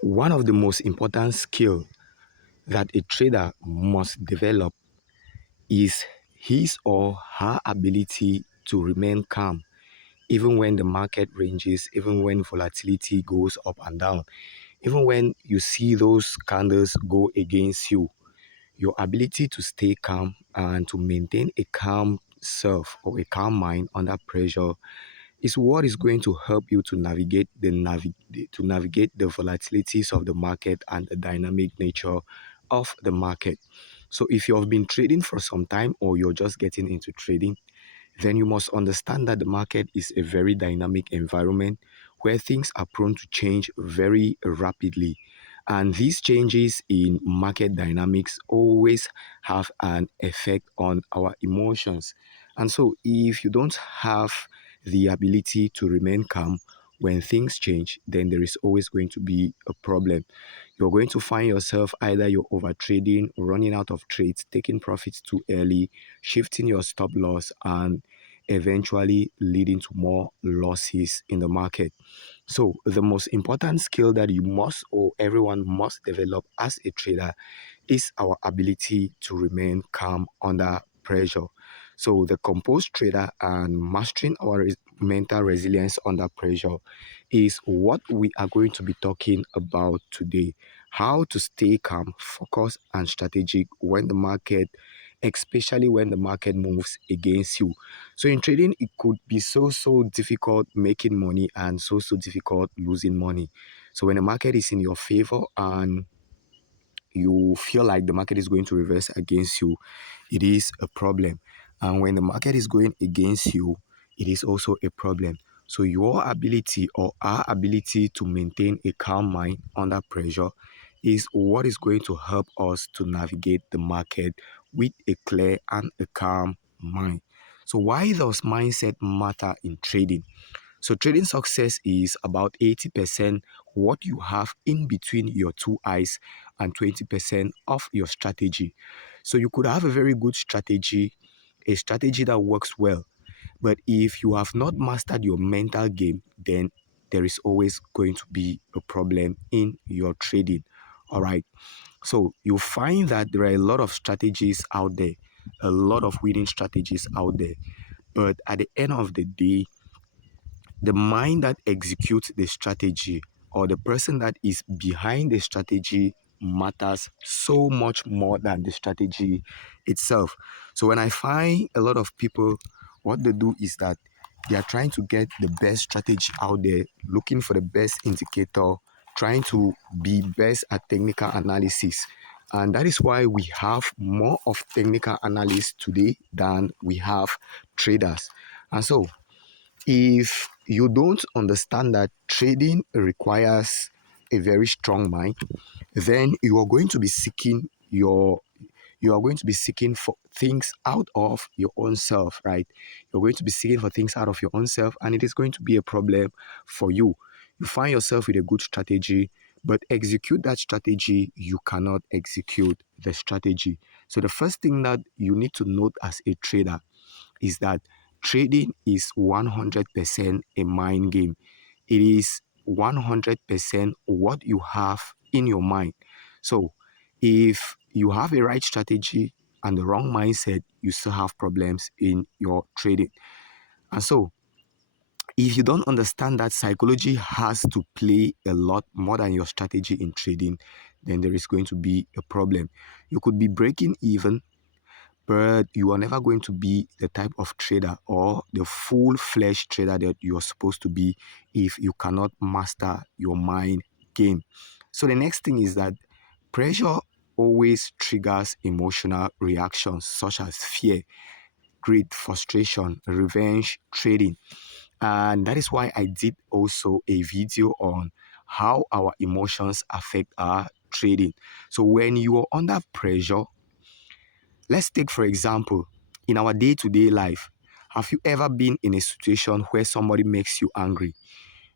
One of the most important skill that a trader must develop is his or her ability to remain calm even when the market ranges, even when volatility goes up and down, even when you see those candles go against you. Your ability to stay calm and to maintain a calm self or a calm mind under pressure is what is going to help you to navigate the volatilities of the market and the dynamic nature of the market. So if you have been trading for some time or you're just getting into trading, then you must understand that the market is a very dynamic environment where things are prone to change very rapidly. And these changes in market dynamics always have an effect on our emotions. And so, if you don't have the ability to remain calm when things change, then there is always going to be a problem. You're going to find yourself either you're over trading, running out of trades, taking profits too early, shifting your stop loss, and eventually leading to more losses in the market. So, the most important skill that you must or everyone must develop as a trader is our ability to remain calm under pressure. So, the composed trader and mastering our mental resilience under pressure is what we are going to be talking about today. How to stay calm, focused, and strategic when the market, especially when the market moves against you. So, in trading, it could be so difficult making money and so difficult losing money. So, when the market is in your favor and you feel like the market is going to reverse against you, it is a problem. And when the market is going against you, it is also a problem. So your ability or our ability to maintain a calm mind under pressure is what is going to help us to navigate the market with a clear and a calm mind. So why does mindset matter in trading? So trading success is about 80% what you have in between your two eyes and 20% of your strategy. So you could have a very good strategy, a strategy that works well, but if you have not mastered your mental game, then there is always going to be a problem in your trading. All right. So you find that there are a lot of strategies out there, a lot of winning strategies out there. But at the end of the day, the mind that executes the strategy or the person that is behind the strategy matters so much more than the strategy itself. So when I find a lot of people, what they do is that they are trying to get the best strategy out there, looking for the best indicator, trying to be best at technical analysis. And that is why we have more of technical analysts today than we have traders. And so if you don't understand that trading requires a very strong mind, then you are going to be seeking for things out of your own self, right? You're going to be seeking for things out of your own self, and it is going to be a problem for you. You find yourself with a good strategy, but execute that strategy, you cannot execute the strategy. So the first thing that you need to note as a trader is that trading is 100% a mind game. It is 100% what you have in your mind. So, if you have a right strategy and the wrong mindset, you still have problems in your trading. And so, if you don't understand that psychology has to play a lot more than your strategy in trading, then there is going to be a problem. You could be breaking even, but you are never going to be the type of trader or the full-fledged trader that you're supposed to be if you cannot master your mind game. So the next thing is that pressure always triggers emotional reactions such as fear, greed, frustration, revenge, trading. And that is why I did also a video on how our emotions affect our trading. So when you are under pressure, let's take, for example, in our day to day life, have you ever been in a situation where somebody makes you angry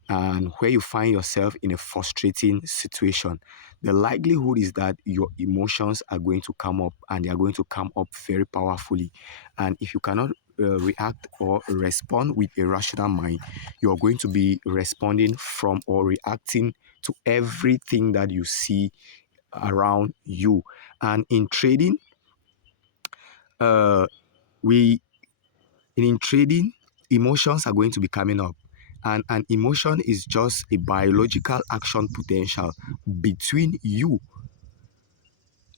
and where you find yourself in a frustrating situation? The likelihood is that your emotions are going to come up and they are going to come up very powerfully. And if you cannot react or respond with a rational mind, you are going to be responding from or reacting to everything that you see around you. And in trading, uh, we in trading, emotions are going to be coming up. And an emotion is just a biological action potential between you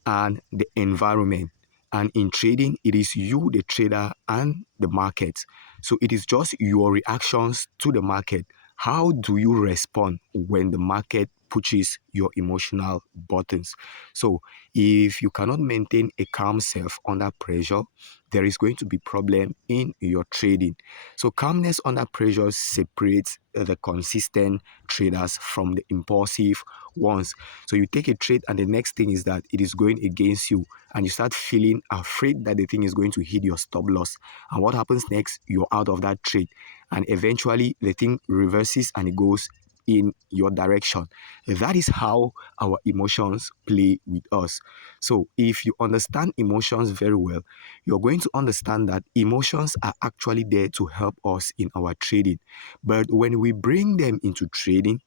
and the environment. And in trading, it is you, the trader, and the market. So it is just your reactions to the market. How do you respond when the market pushes your emotional buttons? So if you cannot maintain a calm self under pressure, there is going to be problem in your trading. So calmness under pressure separates the consistent traders from the impulsive ones. So you take a trade, and the next thing is that it is going against you, and you start feeling afraid that the thing is going to hit your stop loss. And what happens next? You're out of that trade, and eventually the thing reverses and it goes in your direction. That is how our emotions play with us. So if you understand emotions very well, you're going to understand that emotions are actually there to help us in our trading. But when we bring them into trading,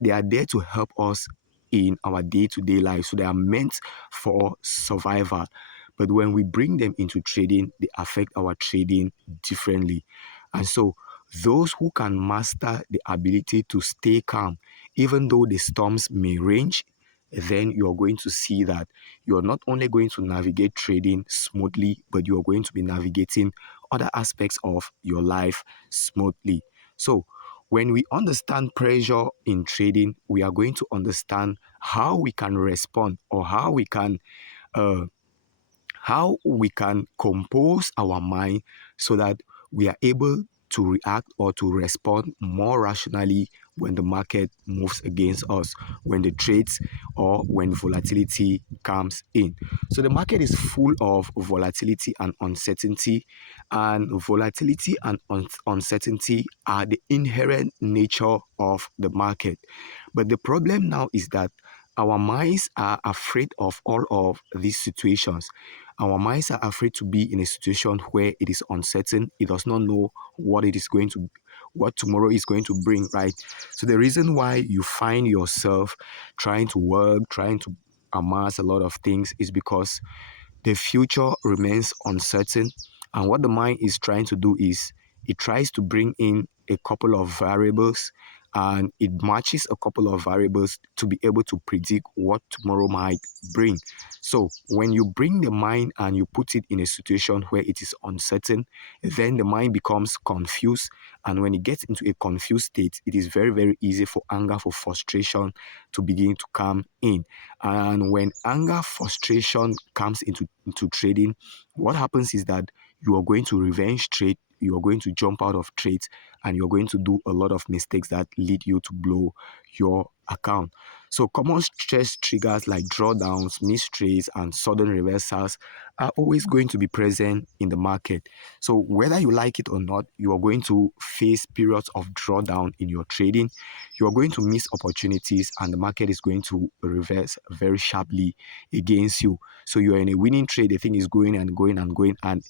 they are there to help us in our day-to-day life. So they are meant for survival. But when we bring them into trading, they affect our trading differently. And so those who can master the ability to stay calm, even though the storms may range, then you're going to see that you're not only going to navigate trading smoothly, but you're going to be navigating other aspects of your life smoothly. So when we understand pressure in trading, we are going to understand how we can respond, or uh, how we can compose our mind so that we are able to react or to respond more rationally when the market moves against us, when the trades or when volatility comes in. So the market is full of volatility and uncertainty, and volatility and uncertainty are the inherent nature of the market. But the problem now is that our minds are afraid of all of these situations. Our minds are afraid to be in a situation where it is uncertain. It does not know what tomorrow is going to bring, right? So the reason why you find yourself trying to work, trying to amass a lot of things is because the future remains uncertain. And what the mind is trying to do is it tries to bring in a couple of variables, and it matches a couple of variables to be able to predict what tomorrow might bring. So when you bring the mind and you put it in a situation where it is uncertain, then the mind becomes confused. And when it gets into a confused state, it is very, very easy for anger, for frustration to begin to come in. And when anger, frustration comes into trading, what happens is that you are going to revenge trade, you are going to jump out of trades, and you're going to do a lot of mistakes that lead you to blow your account. So common stress triggers like drawdowns, missed trades, and sudden reversals are always going to be present in the market. So whether you like it or not, you are going to face periods of drawdown in your trading. You are going to miss opportunities, and the market is going to reverse very sharply against you. So you are in a winning trade, the thing is going and going and going, and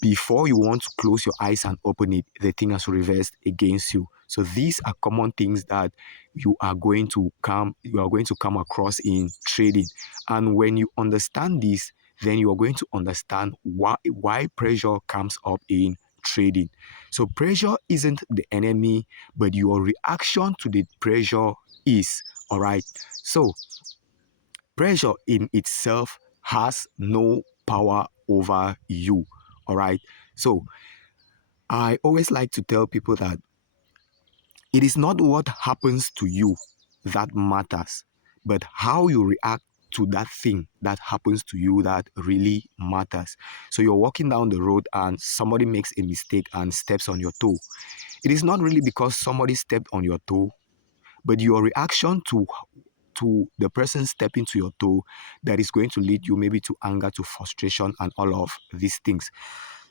before you want to close your eyes and open it, the thing has reversed against you. So these are common things that you are going to come across in trading. And when you understand this, then you are going to understand why pressure comes up in trading. So pressure isn't the enemy, but your reaction to the pressure is. All right. So pressure in itself has no power over you. All right. So I always like to tell people that it is not what happens to you that matters, but how you react to that thing that happens to you that really matters. So you're walking down the road and somebody makes a mistake and steps on your toe. It is not really because somebody stepped on your toe, but your reaction to the person stepping to your toe that is going to lead you maybe to anger, to frustration, and all of these things.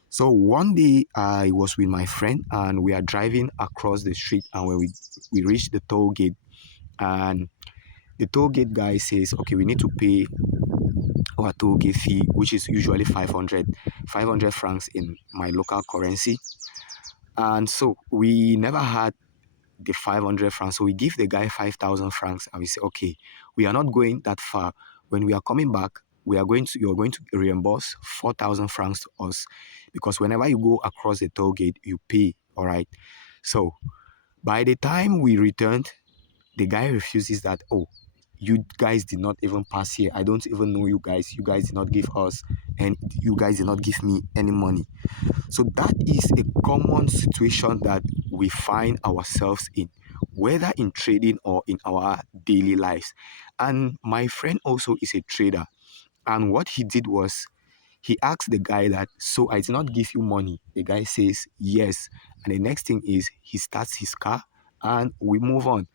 So one day I was with my friend and we are driving across the street, and when we reached the toll gate, and the toll gate guy says, okay, we need to pay our toll gate fee, which is usually 500 francs in my local currency. And so we never had the 500 francs. So we give the guy 5,000 francs and we say, okay, we are not going that far. When we are coming back, you're going to reimburse 4,000 francs to us, because whenever you go across the toll gate, you pay. All right. So by the time we returned, the guy refuses that, oh, you guys did not even pass here. I don't even know you guys. You guys did not give us, and you guys did not give me any money. So that is a common situation that we find ourselves in, whether in trading or in our daily lives. And my friend also is a trader. And what he did was he asked the guy that, so I did not give you money. The guy says, yes. And the next thing is he starts his car and we move on.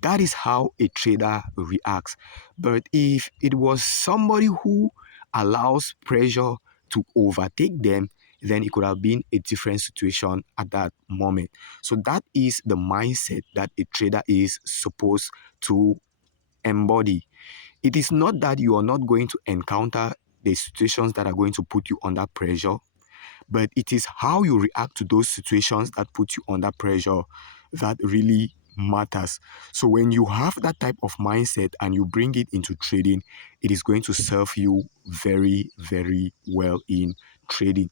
That is how a trader reacts. But if it was somebody who allows pressure to overtake them, then it could have been a different situation at that moment. So that is the mindset that a trader is supposed to embody. It is not that you are not going to encounter the situations that are going to put you under pressure, but it is how you react to those situations that put you under pressure that really matters. So when you have that type of mindset and you bring it into trading, it is going to serve you very, very well in trading,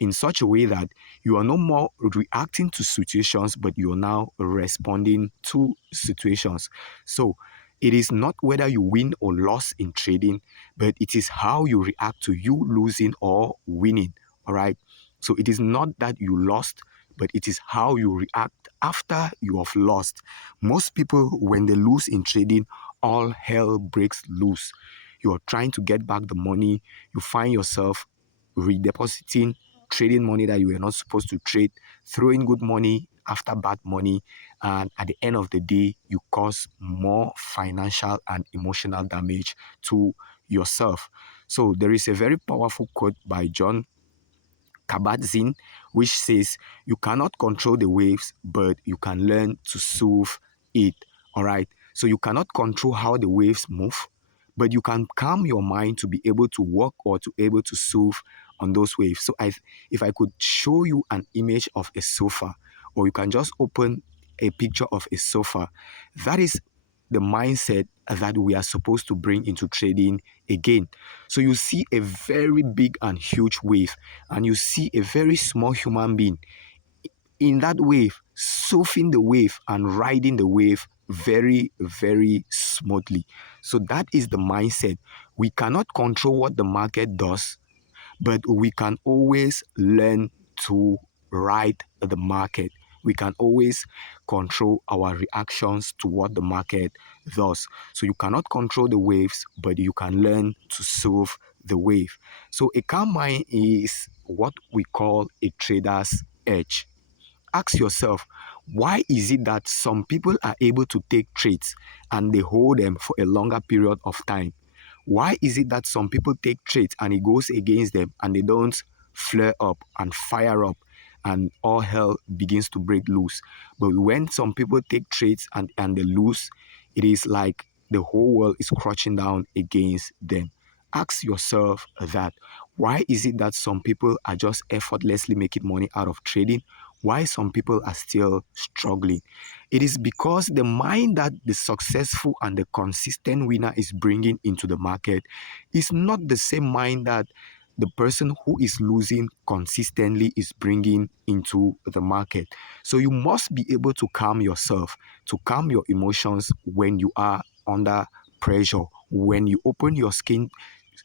in such a way that you are no more reacting to situations, but you are now responding to situations. So it is not whether you win or lose in trading, but it is how you react to you losing or winning. All right. So it is not that you lost, but it is how you react after you have lost. Most people, when they lose in trading, all hell breaks loose. You are trying to get back the money. You find yourself redepositing, trading money that you were not supposed to trade, throwing good money after bad money. And at the end of the day, you cause more financial and emotional damage to yourself. So there is a very powerful quote by John Kabat-Zinn, which says, you cannot control the waves, but you can learn to surf it. All right. So you cannot control how the waves move, but you can calm your mind to be able to walk or to able to surf on those waves. So if I could show you an image of a sofa, or you can just open a picture of a sofa, that is the mindset that we are supposed to bring into trading again. So you see a very big and huge wave, and you see a very small human being in that wave, surfing the wave and riding the wave very, very smoothly. So that is the mindset. We cannot control what the market does, but we can always learn to ride the market. We can always control our reactions to what the market does. So you cannot control the waves, but you can learn to surf the wave. So a calm mind is what we call a trader's edge. Ask yourself, why is it that some people are able to take trades and they hold them for a longer period of time? Why is it that some people take trades and it goes against them and they don't flare up and fire up and all hell begins to break loose? But when some people take trades and they lose, it is like the whole world is crouching down against them. Ask yourself that. Why is it that some people are just effortlessly making money out of trading? Why some people are still struggling? It is because the mind that the successful and the consistent winner is bringing into the market is not the same mind that the person who is losing consistently is bringing into the market. So you must be able to calm yourself, to calm your emotions when you are under pressure. When you open your screen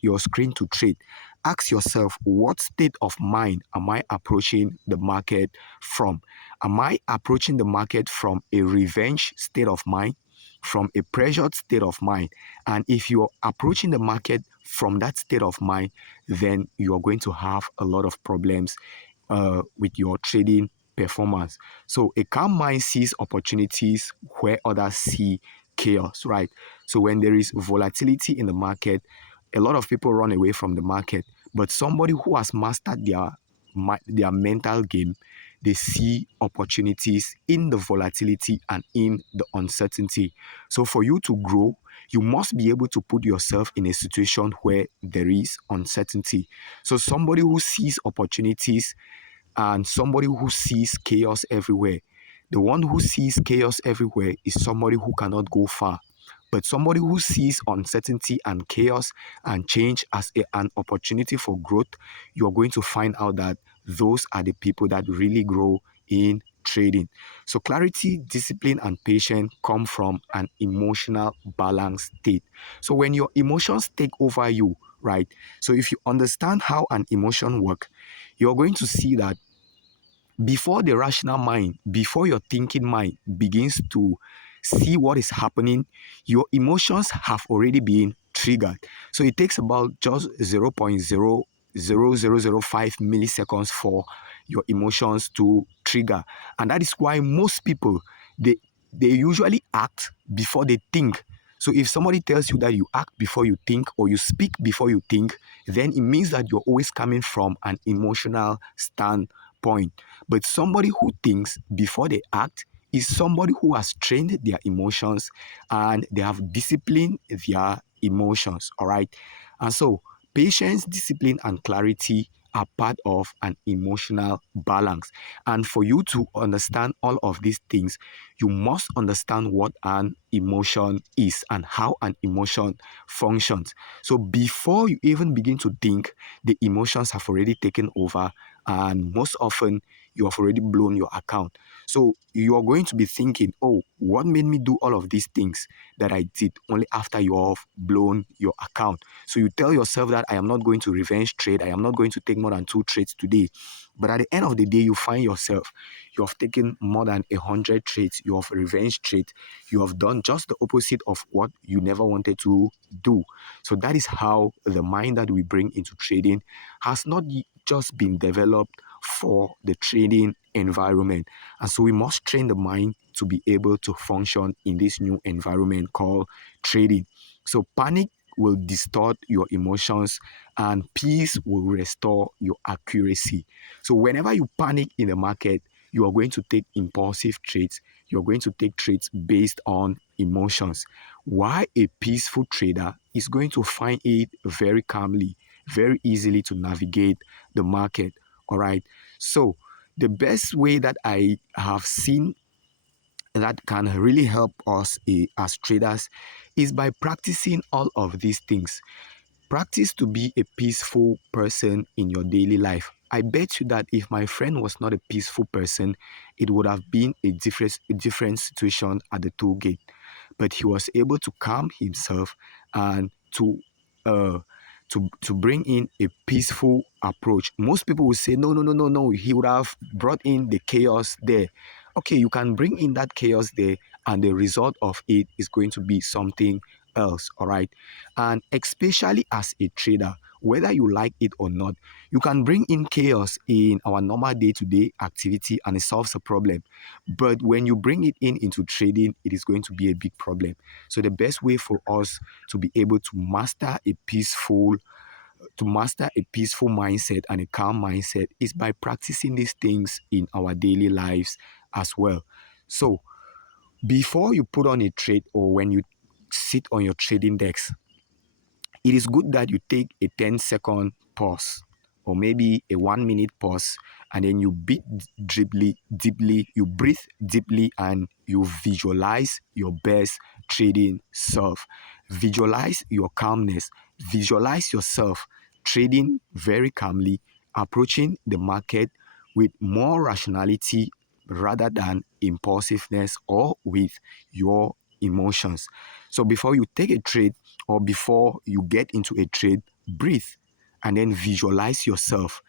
to trade, ask yourself, what state of mind am I approaching the market from? Am I approaching the market from a revenge state of mind, from a pressured state of mind? And if you're approaching the market from that state of mind, then you are going to have a lot of problems with your trading performance. So a calm mind sees opportunities where others see chaos, right? So when there is volatility in the market, a lot of people run away from the market. But somebody who has mastered their mental game, they see opportunities in the volatility and in the uncertainty. So for you to grow, you must be able to put yourself in a situation where there is uncertainty. So somebody who sees opportunities and somebody who sees chaos everywhere, The one who sees chaos everywhere is somebody who cannot go far. But somebody who sees uncertainty and chaos and change as an opportunity for growth, you're going to find out that those are the people that really grow in trading. So clarity, discipline, and patience come from an emotional balanced state. So when your emotions take over you, right? So if you understand how an emotion works, you're going to see that before the rational mind, before your thinking mind begins to see what is happening, your emotions have already been triggered. So it takes about just 0.00005 milliseconds for your emotions to trigger. And that is why most people, they they usually act before they think. So if somebody tells you that you act before you think or you speak before you think, then it means that you're always coming from an emotional standpoint. But somebody who thinks before they act is somebody who has trained their emotions and they have disciplined their emotions. All right. And so, patience, discipline, and clarity are part of an emotional balance. And for you to understand all of these things, you must understand what an emotion is and how an emotion functions. So, before you even begin to think, the emotions have already taken over, and most often, you have already blown your account. So you are going to be thinking, oh, what made me do all of these things that I did only after you have blown your account? So you tell yourself that I am not going to revenge trade. I am not going to take more than 2 trades today. But at the end of the day, you find yourself, you have taken more than 100 trades. You have revenge trade. You have done just the opposite of what you never wanted to do. So that is how the mind that we bring into trading has not just been developed for the trading environment. And so we must train the mind to be able to function in this new environment called trading. So panic will distort your emotions and peace will restore your accuracy. So whenever you panic in the market, you are going to take impulsive trades. You're going to take trades based on emotions. Why a peaceful trader is going to find it very calmly, very easily to navigate the market. All right. So the best way that I have seen that can really help us as traders is by practicing all of these things. Practice to be a peaceful person in your daily life. I bet you that if my friend was not a peaceful person, it would have been a different situation at the toll gate. But he was able to calm himself and uh to bring in a peaceful approach. Most people will say, no, no, no, no, no. He would have brought in the chaos there. Okay, you can bring in that chaos there, and the result of it is going to be something else. All right. And especially as a trader, whether you like it or not, you can bring in chaos in our normal day-to-day activity and it solves a problem. But when you bring it in into trading, it is going to be a big problem. So the best way for us to be able to master a peaceful mindset and a calm mindset is by practicing these things in our daily lives as well. So before you put on a trade or when you sit on your trading desk, it is good that you take a 10-second pause or maybe a 1 minute pause, and then you breathe deeply, you breathe deeply, and you visualize your best trading self. Visualize your calmness. Visualize yourself trading very calmly, approaching the market with more rationality rather than impulsiveness or with your emotions. So before you take a trade or before you get into a trade, breathe and then visualize yourself.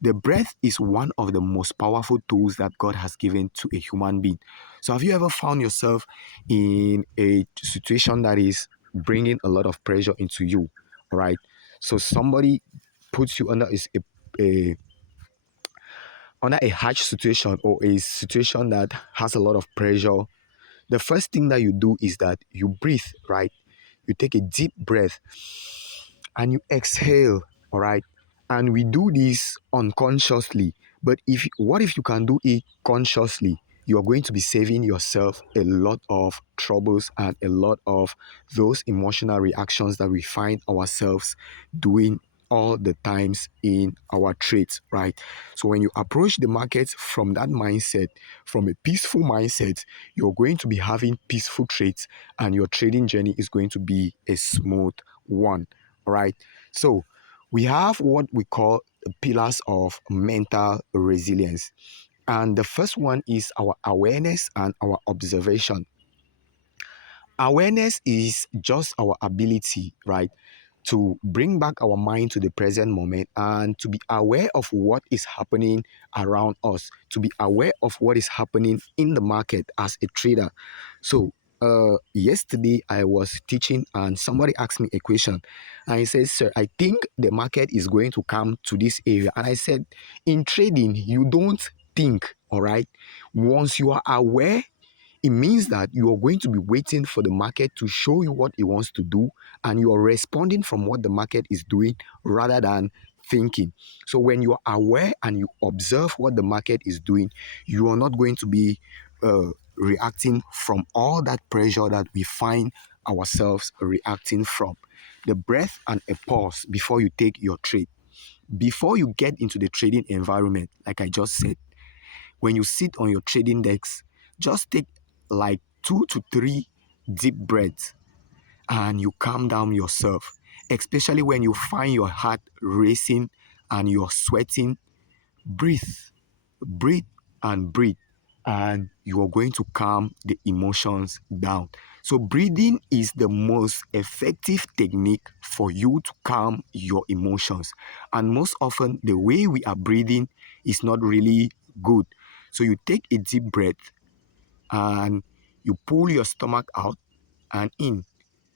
The breath is one of the most powerful tools that God has given to a human being. So, have you ever found yourself in a situation that is bringing a lot of pressure into you? All right. So, somebody puts you a under a harsh situation or a situation that has a lot of pressure. The first thing that you do is that you breathe, right? You take a deep breath and you exhale, all right? And we do this unconsciously. But if what if you can do it consciously? You're going to be saving yourself a lot of troubles and a lot of those emotional reactions that we find ourselves doing all the times in our trades, right? So when you approach the market from that mindset, from a peaceful mindset, you're going to be having peaceful trades and your trading journey is going to be a smooth one, right? So we have what we call the pillars of mental resilience. And the first one is our awareness and our observation. Awareness is just our ability, right, to bring back our mind to the present moment and to be aware of what is happening around us, to be aware of what is happening in the market as a trader. So, yesterday I was teaching and somebody asked me a question. And he said, "Sir, I think the market is going to come to this area." And I said, "In trading, you don't think, all right? Once you are aware, it means that you are going to be waiting for the market to show you what it wants to do, and you are responding from what the market is doing rather than thinking. So when you are aware and you observe what the market is doing, you are not going to be reacting from all that pressure that we find ourselves reacting from. The breath and a pause before you take your trade. Before you get into the trading environment, like I just said, when you sit on your trading decks, just take like 2 to 3 deep breaths and you calm down yourself. Especially when you find your heart racing and you're sweating, breathe, breathe, and breathe. And you are going to calm the emotions down. So, breathing is the most effective technique for you to calm your emotions. And most often, the way we are breathing is not really good. So, you take a deep breath and you pull your stomach out and in,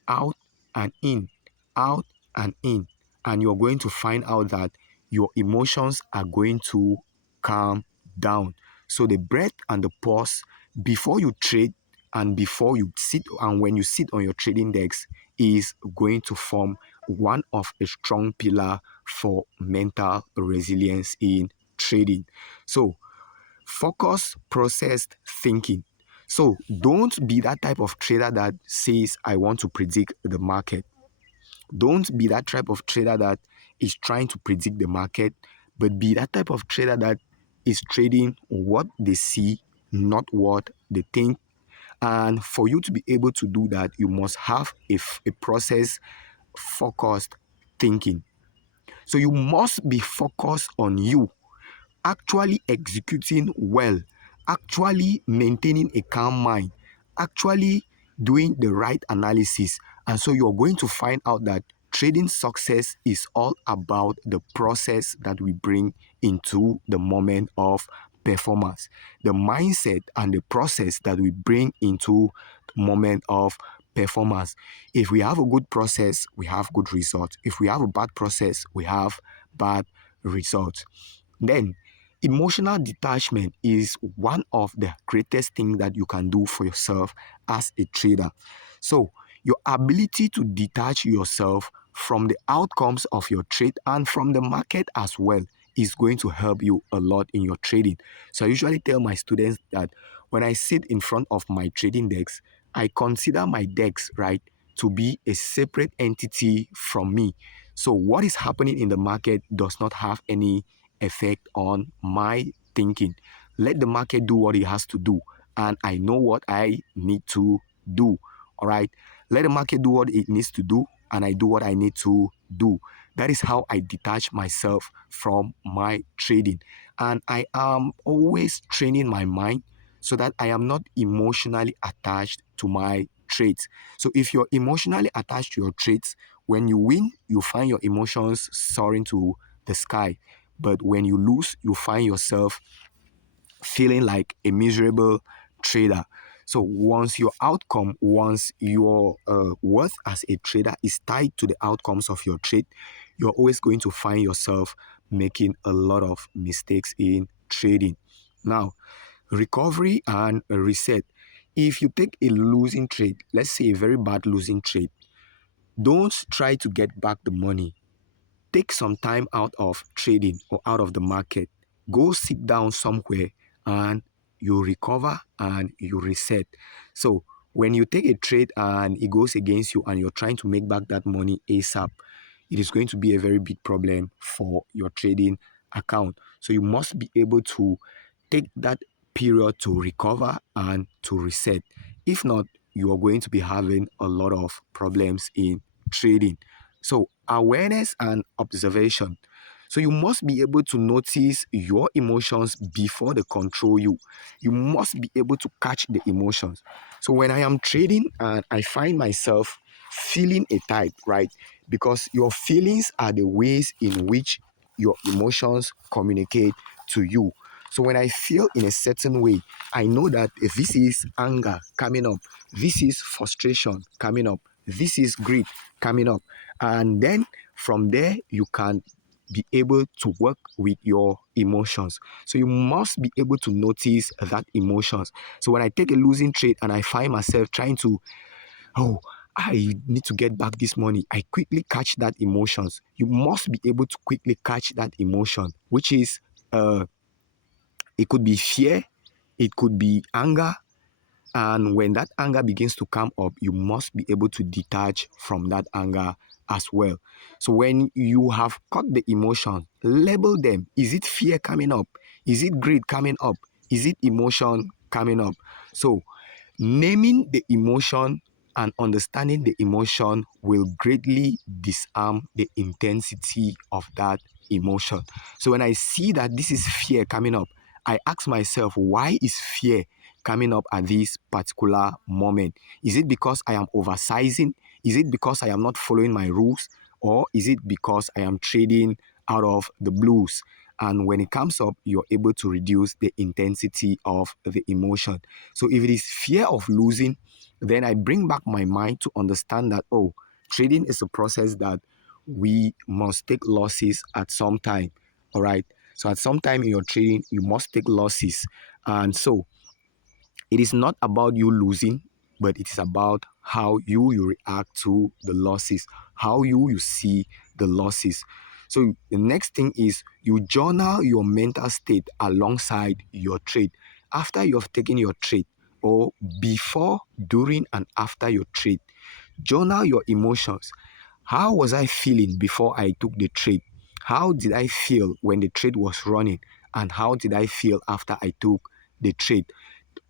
out and in, out and in. And you're going to find out that your emotions are going to calm down. So the breath and the pause before you trade and before you sit and when you sit on your trading decks is going to form one of a strong pillar for mental resilience in trading. So focus, processed thinking. So don't be that type of trader that says, "I want to predict the market." Don't be that type of trader that is trying to predict the market, but be that type of trader that is trading what they see, not what they think. And for you to be able to do that, you must have a process focused thinking. So you must be focused on you actually executing well, actually maintaining a calm mind, actually doing the right analysis. And so you're going to find out that trading success is all about the process that we bring into the moment of performance, the mindset and the process that we bring into the moment of performance. If we have a good process, we have good results. If we have a bad process, we have bad results. Then, emotional detachment is one of the greatest things that you can do for yourself as a trader. So, your ability to detach yourself from the outcomes of your trade and from the market as well is going to help you a lot in your trading. So, I usually tell my students that when I sit in front of my trading decks, I consider my decks, right, to be a separate entity from me. So, what is happening in the market does not have any effect on my thinking. Let the market do what it has to do, and I know what I need to do. All right. Let the market do what it needs to do, and I do what I need to do. That is how I detach myself from my trading. And I am always training my mind so that I am not emotionally attached to my trades. So if you're emotionally attached to your trades, when you win, you find your emotions soaring to the sky. But when you lose, you find yourself feeling like a miserable trader. So once your worth as a trader is tied to the outcomes of your trade, you're always going to find yourself making a lot of mistakes in trading. Now, recovery and reset. If you take a losing trade, let's say a very bad losing trade, don't try to get back the money. Take some time out of trading or out of the market. Go sit down somewhere and you recover and you reset. So when you take a trade and it goes against you and you're trying to make back that money ASAP, it is going to be a very big problem for your trading account. So you must be able to take that period to recover and to reset. If not, you are going to be having a lot of problems in trading. So awareness and observation. So you must be able to notice your emotions before they control you. You must be able to catch the emotions. So when I am trading and I find myself feeling a type, right? Because your feelings are the ways in which your emotions communicate to you. So when I feel in a certain way, I know that if this is anger coming up, this is frustration coming up, this is greed coming up. And then from there, you can be able to work with your emotions. So you must be able to notice that emotions. So when I take a losing trade and I find myself trying to, oh, I need to get back this money, I quickly catch that emotions. You must be able to quickly catch that emotion, which is it could be fear, it could be anger, and when that anger begins to come up, you must be able to detach from that anger as well. So when you have caught the emotion, label them. Is it fear coming up? Is it greed coming up? Is it emotion coming up? So naming the emotion and understanding the emotion will greatly disarm the intensity of that emotion. So when I see that this is fear coming up, I ask myself, why is fear coming up at this particular moment? Is it because I am oversizing? Is it because I am not following my rules? Or is it because I am trading out of the blues? And when it comes up, you're able to reduce the intensity of the emotion. So if it is fear of losing, then I bring back my mind to understand that, oh, trading is a process that we must take losses at some time. All right. So at some time in your trading, you must take losses. And so it is not about you losing, but it is about how you react to the losses, how you see the losses. So the next thing is you journal your mental state alongside your trade. After you have taken your trade, or before, during, and after your trade, journal your emotions. How was I feeling before I took the trade? How did I feel when the trade was running? And how did I feel after I took the trade?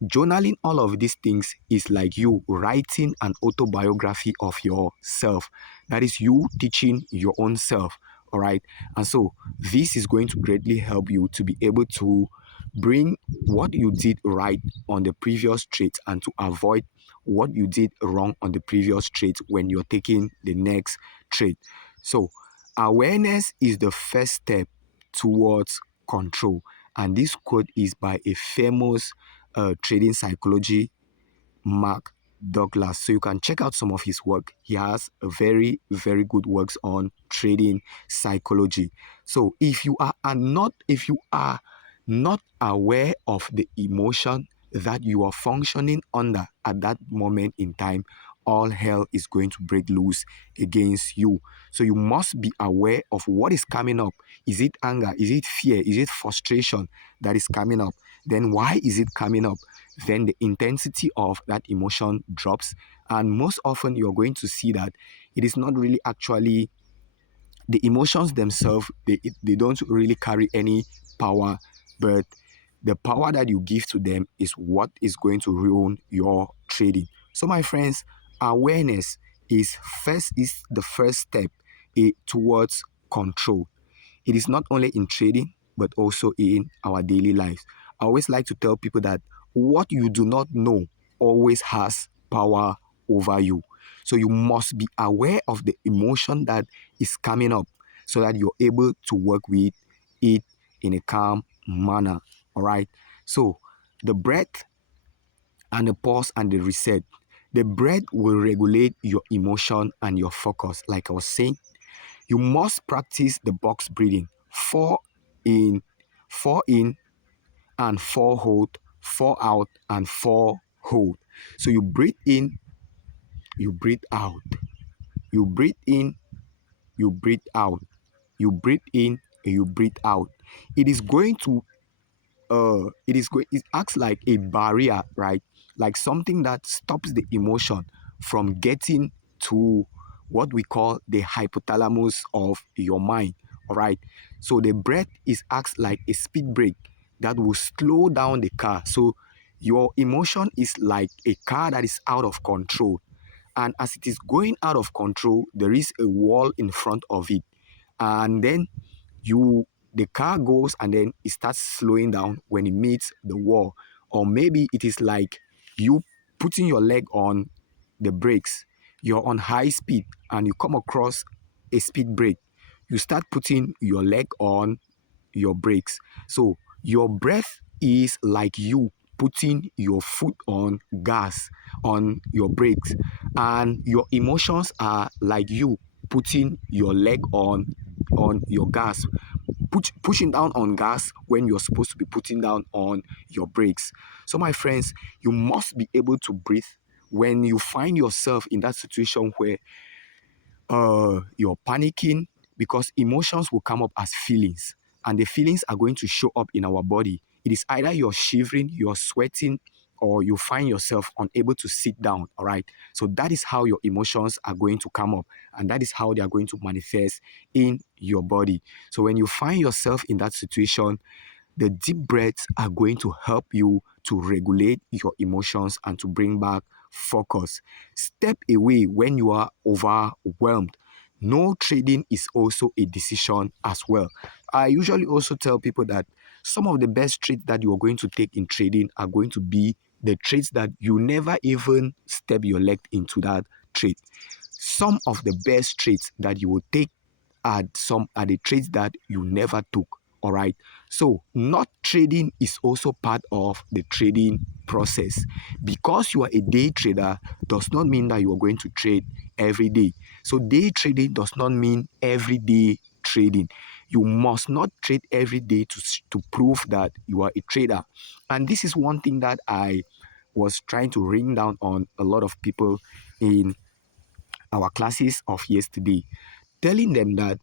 Journaling all of these things is like you writing an autobiography of yourself. That is you teaching your own self. All right. And so this is going to greatly help you to be able to bring what you did right on the previous trade and to avoid what you did wrong on the previous trade when you're taking the next trade. So awareness is the first step towards control. And this quote is by a famous trading psychology, Mark Douglas. So you can check out some of his work. He has a very, very good works on trading psychology. So if you are not aware of the emotion that you are functioning under at that moment in time, all hell is going to break loose against you. So you must be aware of what is coming up. Is it anger? Is it fear? Is it frustration that is coming up? Then why is it coming up? Then the intensity of that emotion drops. And most often, you're going to see that it is not really actually the emotions themselves, they don't really carry any power, but the power that you give to them is what is going to ruin your trading. So, my friends, awareness is the first step towards control. It is not only in trading, but also in our daily lives. I always like to tell people that what you do not know always has power over you. So you must be aware of the emotion that is coming up so that you're able to work with it in a calm manner. All right. So the breath and the pause and the reset. The breath will regulate your emotion and your focus. Like I was saying, you must practice the box breathing. In, 4 in, and 4 hold, 4 out, and 4 hold. So you breathe in, you breathe out. You breathe in, you breathe out. You breathe in, and you breathe out. It is going to it acts like a barrier, right? Like something that stops the emotion from getting to what we call the hypothalamus of your mind. All right. So the breath is acts like a speed brake that will slow down the car. So your emotion is like a car that is out of control. And as it is going out of control, there is a wall in front of it. And then you the car goes and then it starts slowing down when it meets the wall. Or maybe it is like you putting your leg on the brakes. You're on high speed and you come across a speed brake. You start putting your leg on your brakes. So your breath is like you putting your foot on gas on your brakes, and your emotions are like you putting your leg on your gas, pushing down on gas when you're supposed to be putting down on your brakes. So my friends, you must be able to breathe when you find yourself in that situation where you're panicking, because emotions will come up as feelings, and the feelings are going to show up in our body. It is either you're shivering, you're sweating, or you find yourself unable to sit down. All right. So that is how your emotions are going to come up, and that is how they are going to manifest in your body. So when you find yourself in that situation, the deep breaths are going to help you to regulate your emotions and to bring back focus. Step away when you are overwhelmed. No trading is also a decision as well. I usually also tell people that some of the best trades that you are going to take in trading are going to be the trades that you never even step your leg into that trade. Some of the best trades that you will take are the trades that you never took. All right. So not trading is also part of the trading process. Because you are a day trader does not mean that you are going to trade every day. So day trading does not mean everyday trading. You must not trade every day to prove that you are a trader. And this is one thing that I was trying to ring down on a lot of people in our classes of yesterday, telling them that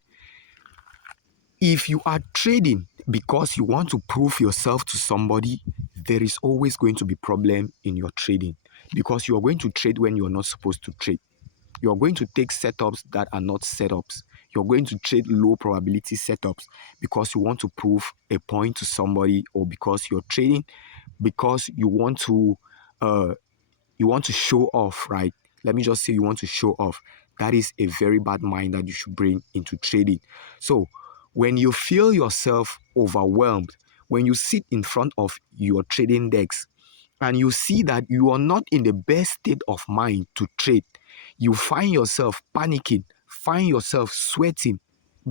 if you are trading because you want to prove yourself to somebody, there is always going to be problem in your trading, because you are going to trade when you are not supposed to trade. You are going to take setups that are not setups. You're going to trade low probability setups because you want to prove a point to somebody, or because you're trading because you want to show off, right? Let me just say you want to show off. That is a very bad mind that you should bring into trading. So when you feel yourself overwhelmed, when you sit in front of your trading decks and you see that you are not in the best state of mind to trade, you find yourself panicking, find yourself sweating,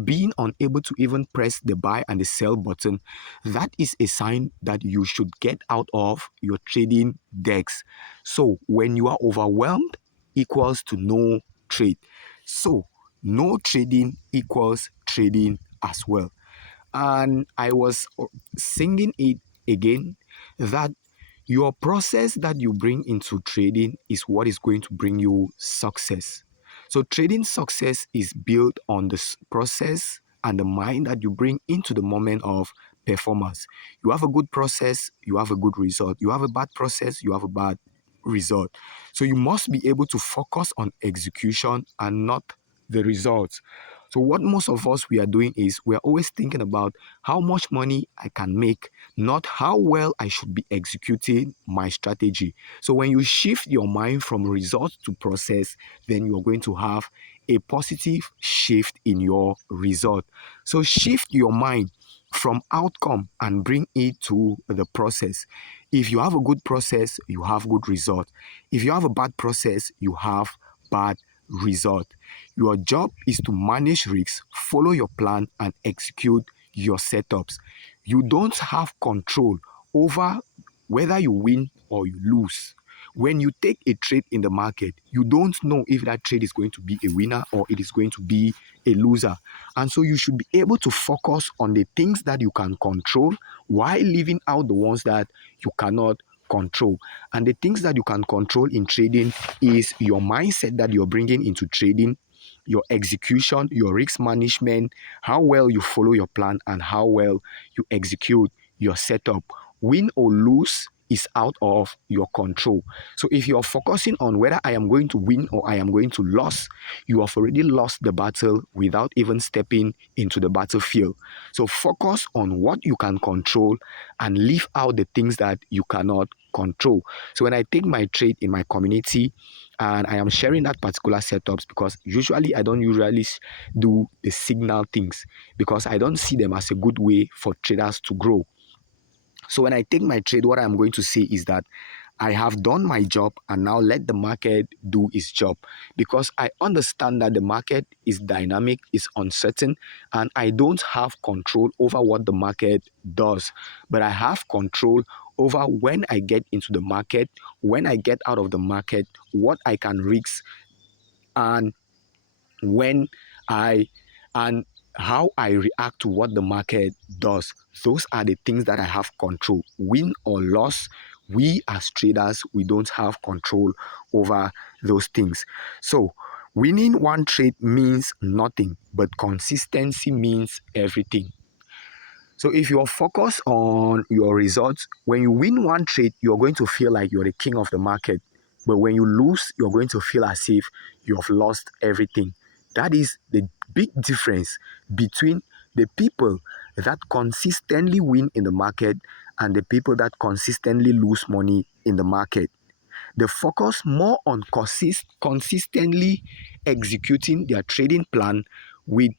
being unable to even press the buy and the sell button, that is a sign that you should get out of your trading decks. So when you are overwhelmed equals to no trade. So no trading equals trading as well. And I was singing it again, that your process that you bring into trading is what is going to bring you success. So trading success is built on the process and the mind that you bring into the moment of performance. You have a good process, you have a good result. You have a bad process, you have a bad result. So you must be able to focus on execution and not the results. So what most of us we are doing is we are always thinking about how much money I can make, not how well I should be executing my strategy. So when you shift your mind from result to process, then you're going to have a positive shift in your result. So shift your mind from outcome and bring it to the process. If you have a good process, you have good result. If you have a bad process, you have bad result. Your job is to manage risks, follow your plan, and execute your setups. You don't have control over whether you win or you lose. When you take a trade in the market, you don't know if that trade is going to be a winner or it is going to be a loser. And so you should be able to focus on the things that you can control while leaving out the ones that you cannot control. And the things that you can control in trading is your mindset that you're bringing into trading, your execution, your risk management, how well you follow your plan, and how well you execute your setup. Win or lose is out of your control. So if you're focusing on whether I am going to win or I am going to lose, you have already lost the battle without even stepping into the battlefield. So focus on what you can control and leave out the things that you cannot control. So when I take my trade in my community and I am sharing that particular setups, because usually I don't usually do the signal things because I don't see them as a good way for traders to grow. So when I take my trade, what I'm going to say is that I have done my job and now let the market do its job, because I understand that the market is dynamic, is uncertain, and I don't have control over what the market does, but I have control over when I get into the market, when I get out of the market, what I can risk, and when I and how I react to what the market does. Those are the things that I have control. Win or loss, we as traders, we don't have control over those things. So winning one trade means nothing, but consistency means everything. So if you are focused on your results, when you win one trade, you're going to feel like you're the king of the market. But when you lose, you're going to feel as if you have lost everything. That is the big difference between the people that consistently win in the market and the people that consistently lose money in the market. They focus more on consistently executing their trading plan with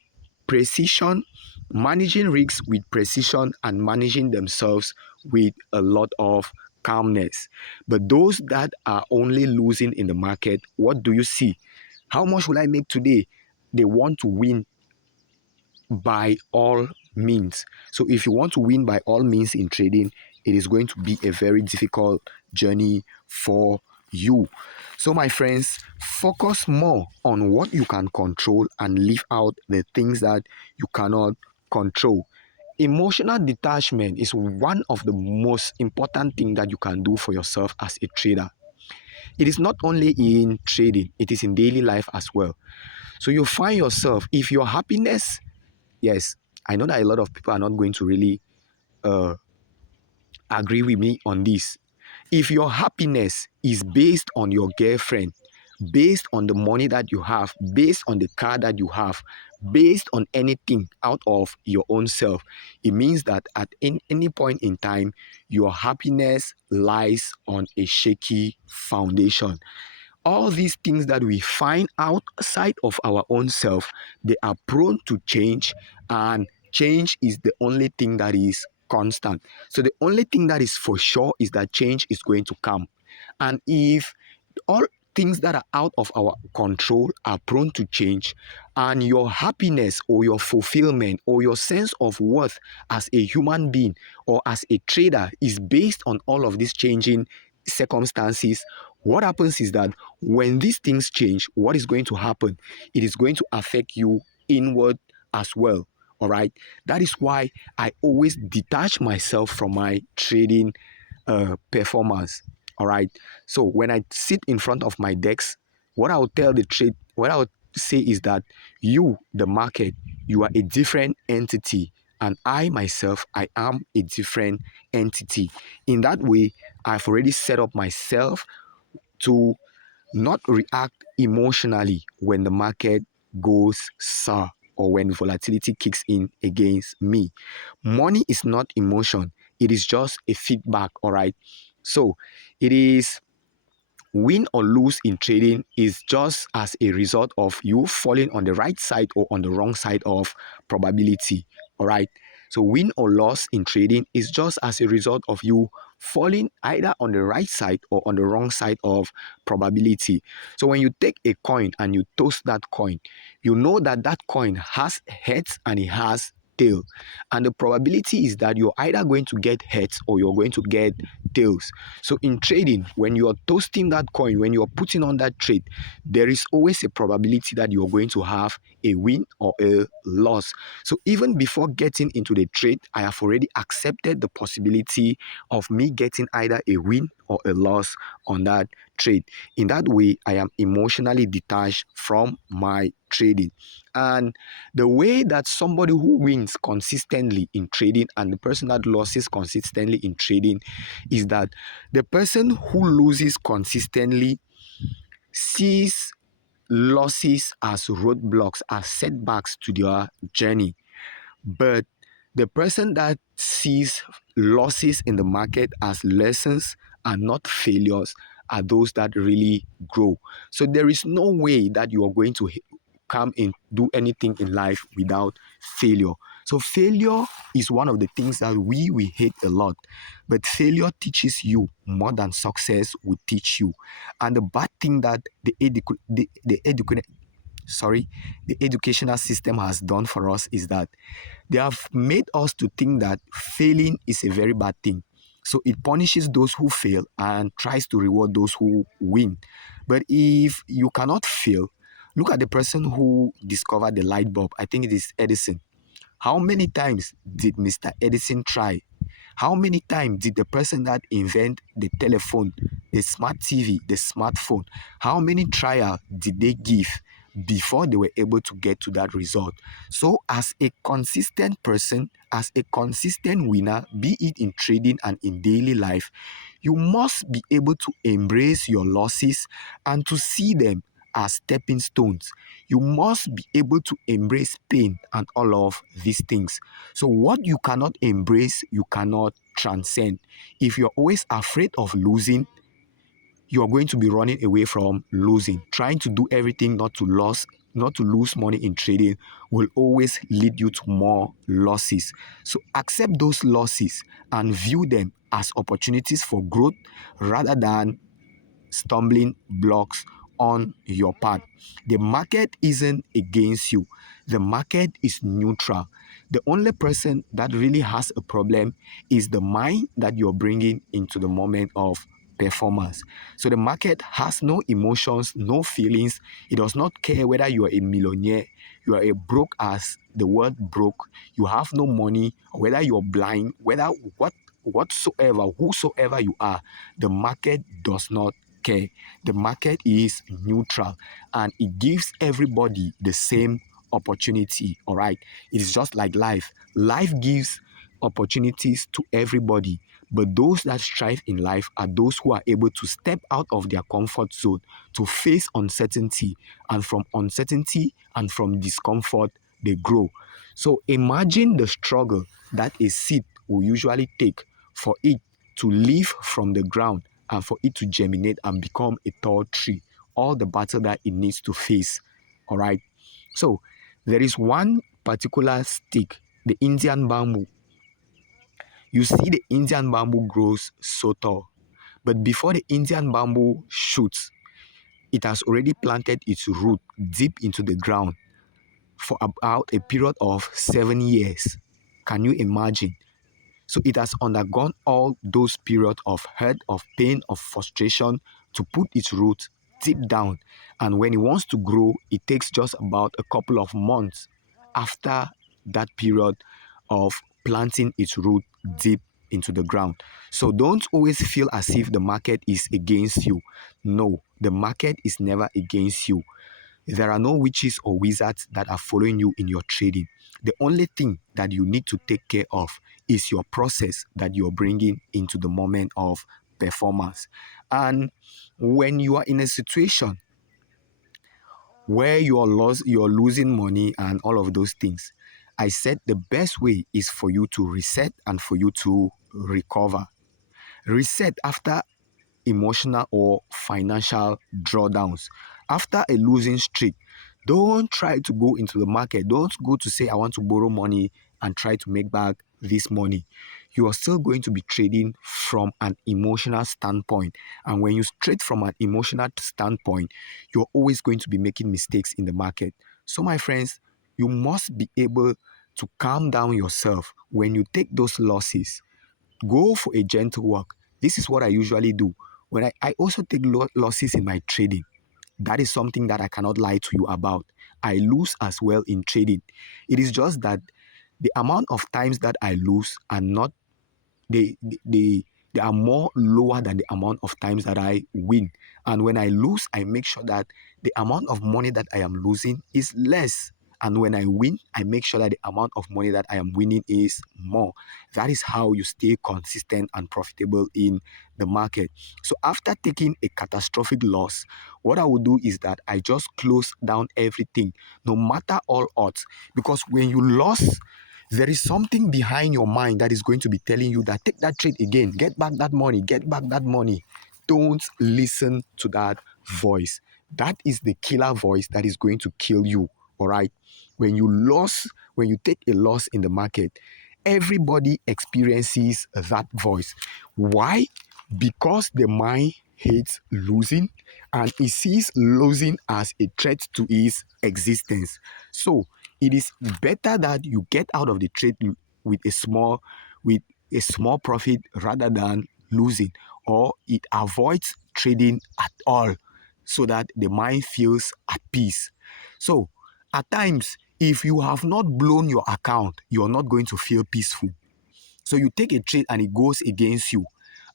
precision, managing risks with precision, and managing themselves with a lot of calmness. But those that are only losing in the market, what do you see? How much will I make today? They want to win by all means. So if you want to win by all means in trading, it is going to be a very difficult journey for you. So my friends, focus more on what you can control and leave out the things that you cannot control. Emotional detachment is one of the most important things that you can do for yourself as a trader. It is not only in trading, it is in daily life as well. So you find yourself, if your happiness, yes, I know that a lot of people are not going to really uh, agree with me on this. If your happiness is based on your girlfriend, based on the money that you have, based on the car that you have, based on anything out of your own self, it means that at any point in time, your happiness lies on a shaky foundation. All these things that we find outside of our own self, they are prone to change, and change is the only thing that is constant. So the only thing that is for sure is that change is going to come. And if all things that are out of our control are prone to change, and your happiness or your fulfillment or your sense of worth as a human being or as a trader is based on all of these changing circumstances, what happens is that when these things change, what is going to happen? It is going to affect you inward as well. All right. That is why I always detach myself from my trading performance. All right. So when I sit in front of my decks, what I would say is that you, the market, you are a different entity, and I myself, I am a different entity. In that way, I've already set up myself to not react emotionally when the market goes sour or when volatility kicks in against me. Money is not emotion, it is just a feedback, all right? So it is win or lose in trading is just as a result of you falling on the right side or on the wrong side of probability. All right. So win or loss in trading is just as a result of you falling either on the right side or on the wrong side of probability. So when you take a coin and you toss that coin, you know that that coin has heads and it has tail, and the probability is that you're either going to get heads or you're going to get tails. So in trading, when you're toasting that coin, when you're putting on that trade, there is always a probability that you're going to have a win or a loss. So even before getting into the trade, I have already accepted the possibility of me getting either a win or a loss on that trade. In that way, I am emotionally detached from my trading. And the way that somebody who wins consistently in trading and the person that loses consistently in trading is that the person who loses consistently sees losses as roadblocks, as setbacks to their journey. But the person that sees losses in the market as lessons and not failures are those that really grow. So there is no way that you are going to come and do anything in life without failure. So failure is one of the things that we hate a lot. But failure teaches you more than success would teach you. And the bad thing that sorry, the educational system has done for us is that they have made us to think that failing is a very bad thing. So it punishes those who fail and tries to reward those who win. But if you cannot fail, look at the person who discovered the light bulb. I think it is Edison. How many times did Mr. Edison try? How many times did the person that invent the telephone, the smart TV, the smartphone, how many trials did they give before they were able to get to that result? So as a consistent person, as a consistent winner, be it in trading and in daily life, you must be able to embrace your losses and to see them as stepping stones. You must be able to embrace pain and all of these things. So, what you cannot embrace, you cannot transcend. If you're always afraid of losing, you are going to be running away from losing. Trying to do everything not to lose money in trading will always lead you to more losses. So accept those losses and view them as opportunities for growth rather than stumbling blocks on your path. The market isn't against you. The market is neutral. The only person that really has a problem is the mind that you're bringing into the moment of performance. So the market has no emotions, no feelings. It does not care whether you are a millionaire, you are a broke as the word broke, you have no money, or whether you're blind, whether whatsoever, whosoever you are, the market does not care. The market is neutral and it gives everybody the same opportunity. All right. It is just like life. Life gives opportunities to everybody, but those that strive in life are those who are able to step out of their comfort zone to face uncertainty, and from uncertainty and from discomfort they grow. So imagine the struggle that a seed will usually take for it to leave from the ground and for it to germinate and become a tall tree, all the battle that it needs to face. All right. So there is one particular stick, the Indian bamboo. You see, the Indian bamboo grows so tall, but before the Indian bamboo shoots, it has already planted its root deep into the ground for about a period of 7 years. Can you imagine? So it has undergone all those periods of hurt, of pain, of frustration to put its roots deep down. And when it wants to grow, it takes just about a couple of months after that period of planting its root deep into the ground. So don't always feel as if the market is against you. No, the market is never against you. There are no witches or wizards that are following you in your trading. The only thing that you need to take care of is your process that you're bringing into the moment of performance. And when you are in a situation where you're losing money and all of those things, I said the best way is for you to reset and for you to recover. Reset after emotional or financial drawdowns. After a losing streak, don't try to go into the market. Don't go to say, I want to borrow money and try to make back this money. You are still going to be trading from an emotional standpoint. And when you trade from an emotional standpoint, you're always going to be making mistakes in the market. So, my friends, you must be able to calm down yourself when you take those losses. Go for a gentle walk. This is what I usually do. When I also take losses in my trading. That is something that I cannot lie to you about. I lose as well in trading. It is just that the amount of times that I lose are not the They are more lower than the amount of times that I win. And when I lose, I make sure that the amount of money that I am losing is less. And when I win, I make sure that the amount of money that I am winning is more. That is how you stay consistent and profitable in the market. So after taking a catastrophic loss, what I will do is that I just close down everything, no matter all odds. Because when you lost, there is something behind your mind that is going to be telling you that take that trade again, get back that money, get back that money. Don't listen to that voice. That is the killer voice that is going to kill you. All right. When you take a loss in the market, everybody experiences that voice. Why? Because the mind hates losing and it sees losing as a threat to its existence. So it is better that you get out of the trade with a small with a small profit rather than losing, or it avoids trading at all so that the mind feels at peace. So at times, if you have not blown your account, you're not going to feel peaceful. So you take a trade and it goes against you,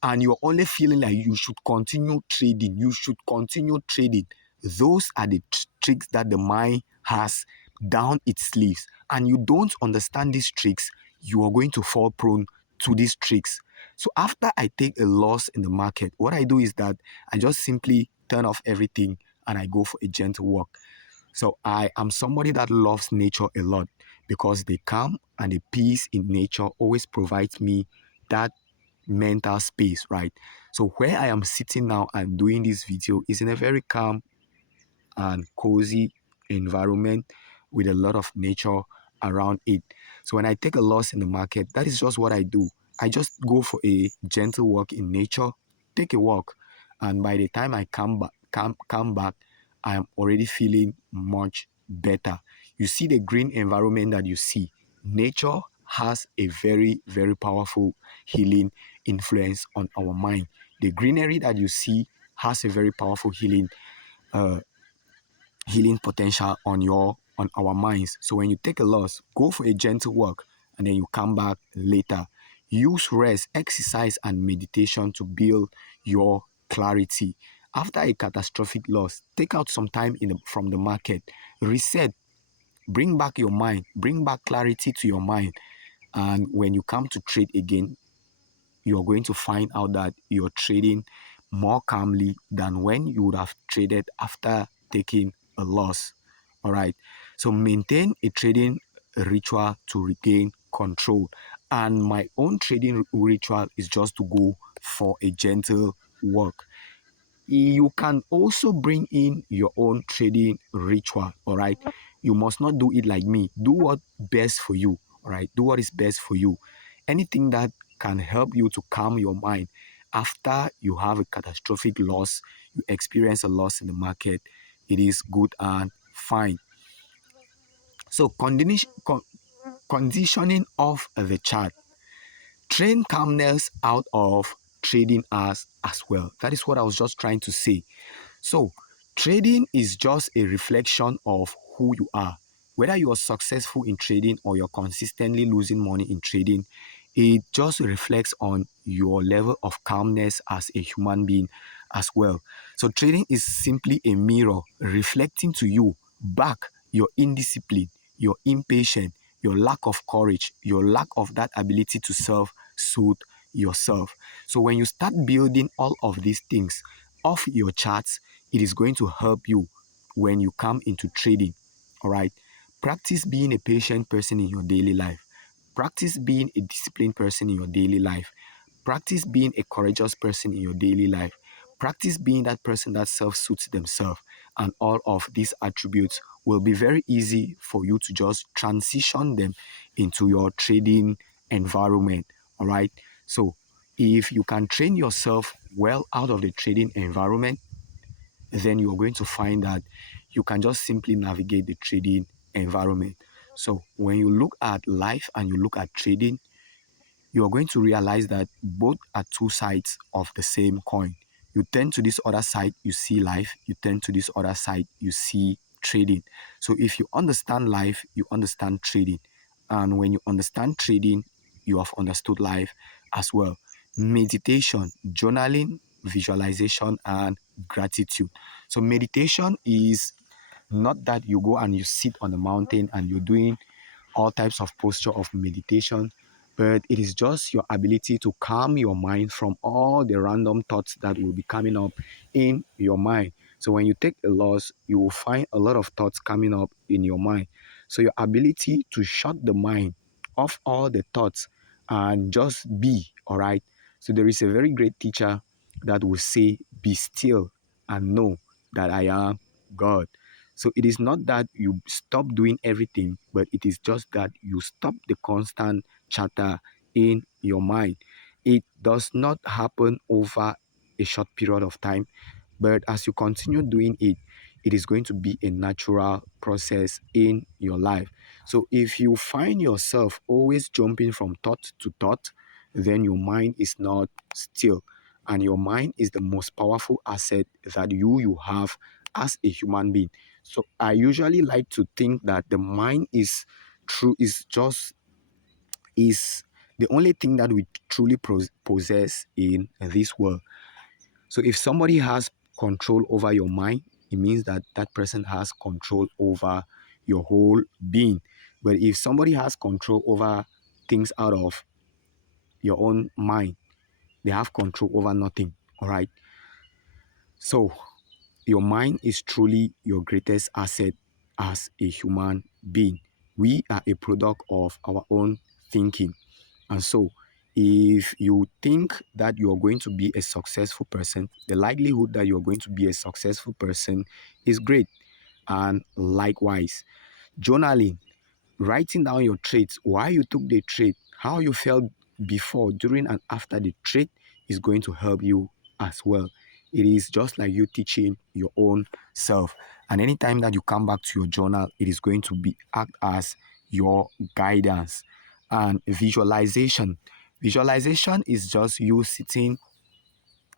and you're only feeling like you should continue trading. You should continue trading. Those are the tricks that the mind has down its sleeves. And you don't understand these tricks, you are going to fall prone to these tricks. So after I take a loss in the market, what I do is that I just simply turn off everything and I go for a gentle walk. So I am somebody that loves nature a lot because the calm and the peace in nature always provides me that mental space, right? So where I am sitting now and doing this video is in a very calm and cozy environment with a lot of nature around it. So when I take a loss in the market, that is just what I do. I just go for a gentle walk in nature, take a walk, and by the time I come back, I am already feeling much better. You see the green environment that you see. Nature has a very, very powerful healing influence on our mind. The greenery that you see has a very powerful uh, healing potential on our minds. So when you take a loss, go for a gentle walk and then you come back later. Use rest, exercise, and meditation to build your clarity. After a catastrophic loss, take out some time from the market, reset, bring back your mind, bring back clarity to your mind. And when you come to trade again, you're going to find out that you're trading more calmly than when you would have traded after taking a loss. All right. So maintain a trading ritual to regain control. And my own trading ritual is just to go for a gentle walk. You can also bring in your own trading ritual. All right. You must not do it like me. Do what best for you. All right. Do what is best for you. Anything that can help you to calm your mind after you have a catastrophic loss, you experience a loss in the market, it is good and fine. So conditioning of the chart. Train calmness out of trading as well. That is what I was just trying to say. So, trading is just a reflection of who you are. Whether you are successful in trading or you're consistently losing money in trading, it just reflects on your level of calmness as a human being as well. So, trading is simply a mirror reflecting to you back your indiscipline, your impatience, your lack of courage, your lack of that ability to self-soothe yourself. So, when you start building all of these things off your charts, it is going to help you when you come into trading. All right. Practice being a patient person in your daily life. Practice being a disciplined person in your daily life. Practice being a courageous person in your daily life. Practice being that person that self-suits themselves. And all of these attributes will be very easy for you to just transition them into your trading environment. All right. So if you can train yourself well out of the trading environment, then you're going to find that you can just simply navigate the trading environment. So when you look at life and you look at trading, you are going to realize that both are two sides of the same coin. You turn to this other side, you see life. You turn to this other side, you see trading. So if you understand life, you understand trading. And when you understand trading, you have understood life as well. meditation, journaling, visualization, and gratitude. So meditation is not that you go and you sit on the mountain and you're doing all types of posture of meditation, but it is just your ability to calm your mind from all the random thoughts that will be coming up in your mind. So when you take a loss, you will find a lot of thoughts coming up in your mind. So your ability to shut the mind off all the thoughts and just be, all right? So there is a very great teacher that will say, be still and know that I am God. So it is not that you stop doing everything, but it is just that you stop the constant chatter in your mind. It does not happen over a short period of time, but as you continue doing it, it is going to be a natural process in your life. So if you find yourself always jumping from thought to thought, then your mind is not still. And your mind is the most powerful asset that you have as a human being. So I usually like to think that the mind is true is just is the only thing that we truly possess in this world. So if somebody has control over your mind, it means that that person has control over your whole being. But if somebody has control over things out of your own mind, they have control over nothing. All right. So your mind is truly your greatest asset as a human being. We are a product of our own thinking. And so, if you think that you are going to be a successful person, the likelihood that you are going to be a successful person is great. And likewise, journaling, writing down your traits, why you took the trait, how you felt before, during, and after the trait is going to help you as well. It is just like you teaching your own self. And anytime that you come back to your journal, it is going to be act as your guidance. And visualization. Visualization is just you sitting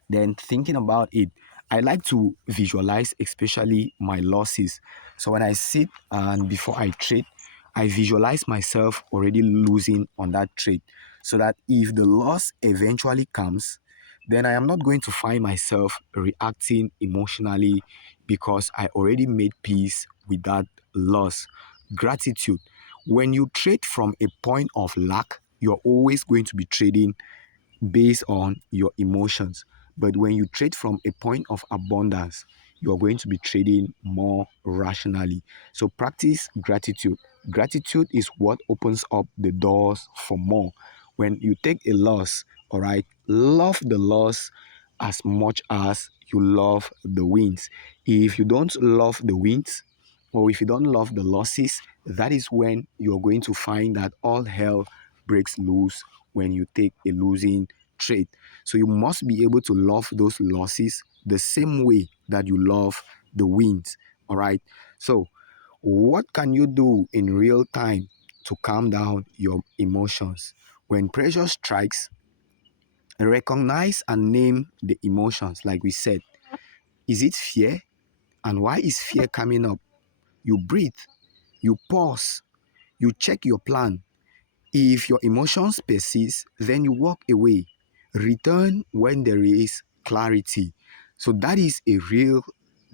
then thinking about it. I like to visualize especially my losses. So when I sit and before I trade, I visualize myself already losing on that trade, so that if the loss eventually comes, then I am not going to find myself reacting emotionally because I already made peace with that loss. Gratitude. When you trade from a point of lack, you're always going to be trading based on your emotions. But when you trade from a point of abundance, you're going to be trading more rationally. So practice gratitude. Gratitude is what opens up the doors for more. When you take a loss, all right, love the loss as much as you love the wins. If you don't love the wins, or if you don't love the losses, that is when you're going to find that all hell breaks loose when you take a losing trade. So you must be able to love those losses the same way that you love the wins. All right. So, what can you do in real time to calm down your emotions? When pressure strikes, recognize and name the emotions, like we said. Is it fear? And why is fear coming up? You breathe, you pause, you check your plan. If your emotions persist, then you walk away. Return when there is clarity. So that is a real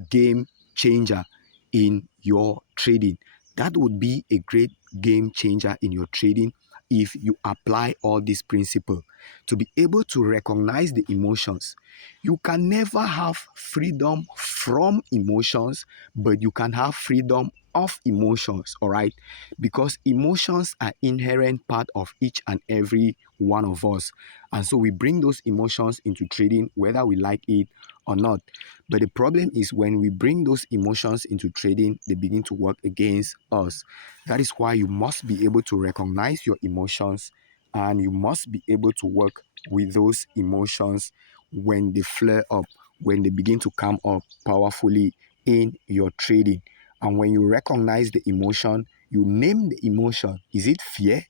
game changer in your trading. That would be a great game changer in your trading if you apply all these principles to be able to recognize the emotions. You can never have freedom from emotions, but you can have freedom of emotions, all right? Because emotions are inherent part of each and every one of us. And so we bring those emotions into trading whether we like it or not. But the problem is when we bring those emotions into trading, they begin to work against us. That is why you must be able to recognize your emotions and you must be able to work with those emotions when they flare up, when they begin to come up powerfully in your trading. And when you recognize the emotion, you name the emotion. Is it fear?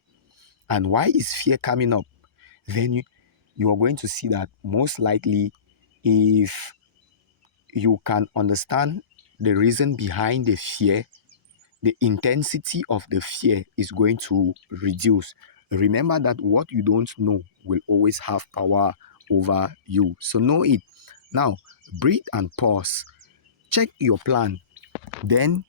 And why is fear coming up? Then you are going to see that most likely if you can understand the reason behind the fear, the intensity of the fear is going to reduce. Remember that what you don't know will always have power over you. So know it. Now, breathe and pause. Check your plan. Then,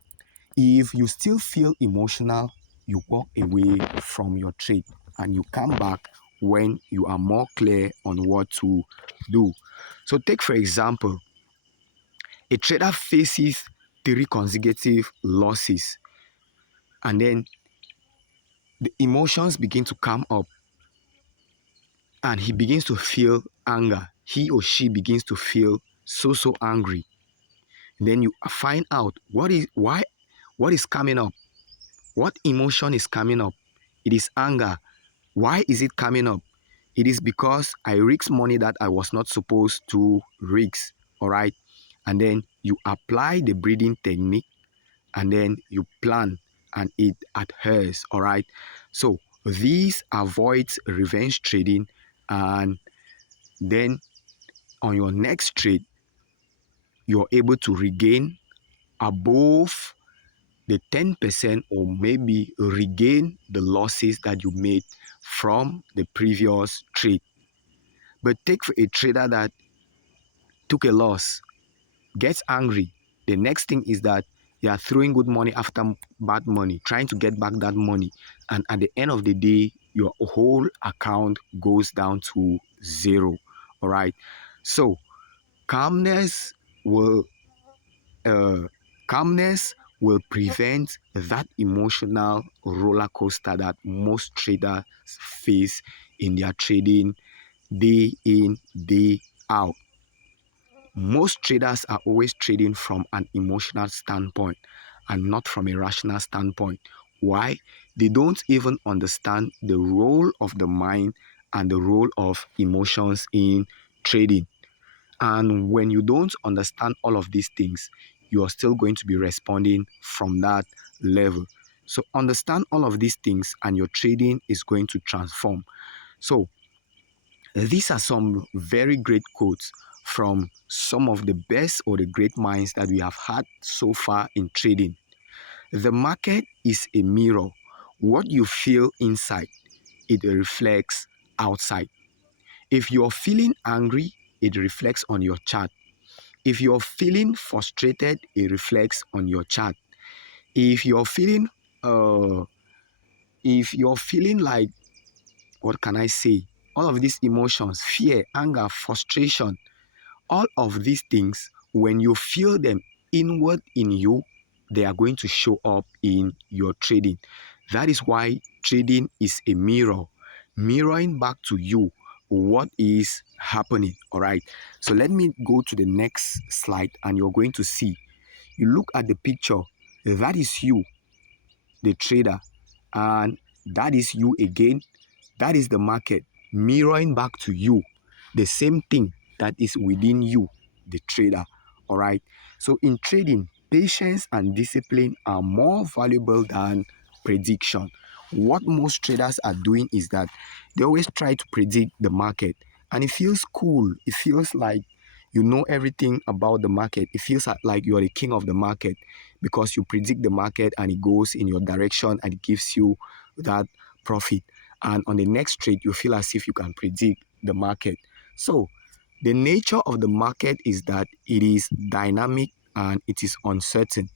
if you still feel emotional, you walk away from your trade and you come back when you are more clear on what to do. So, take for example, a trader faces 3 consecutive losses, and then the emotions begin to come up and he begins to feel anger. He or she begins to feel so angry. And then you find out what is coming up. What emotion is coming up? It is anger. Why is it coming up? It is because I risked money that I was not supposed to risk. All right. And then you apply the breathing technique and then you plan and it adheres. All right. So this avoids revenge trading, and then on your next trade, you're able to regain above the 10% or maybe regain the losses that you made from the previous trade. But take for a trader that took a loss, gets angry. The next thing is that they are throwing good money after bad money, trying to get back that money. And at the end of the day, your whole account goes down to zero. All right. So calmness will uh, calmness will prevent that emotional roller coaster that most traders face in their trading day in, day out. Most traders are always trading from an emotional standpoint and not from a rational standpoint. Why? They don't even understand the role of the mind and the role of emotions in trading. And when you don't understand all of these things, you are still going to be responding from that level. So understand all of these things and your trading is going to transform. So these are some very great quotes from some of the best or the great minds that we have had so far in trading. The market is a mirror. What you feel inside, it reflects outside. If you're feeling angry, it reflects on your chart. If you're feeling frustrated, it reflects on your chart. If you're feeling uh if you're feeling like, what can I say? All of these emotions, fear, anger, frustration, all of these things, when you feel them inward in you, they are going to show up in your trading. That is why trading is a mirror, mirroring back to you what is happening. All right. So let me go to the next slide and you're going to see. You look at the picture, that is you, the trader, and that is you again. That is the market mirroring back to you the same thing that is within you, the trader. All right. So in trading, patience and discipline are more valuable than prediction. What most traders are doing is that they always try to predict the market, and it feels cool. It feels like you know everything about the market. It feels like you are the king of the market because you predict the market and it goes in your direction and it gives you that profit. And on the next trade, you feel as if you can predict the market. So the nature of the market is that it is dynamic and it is uncertain.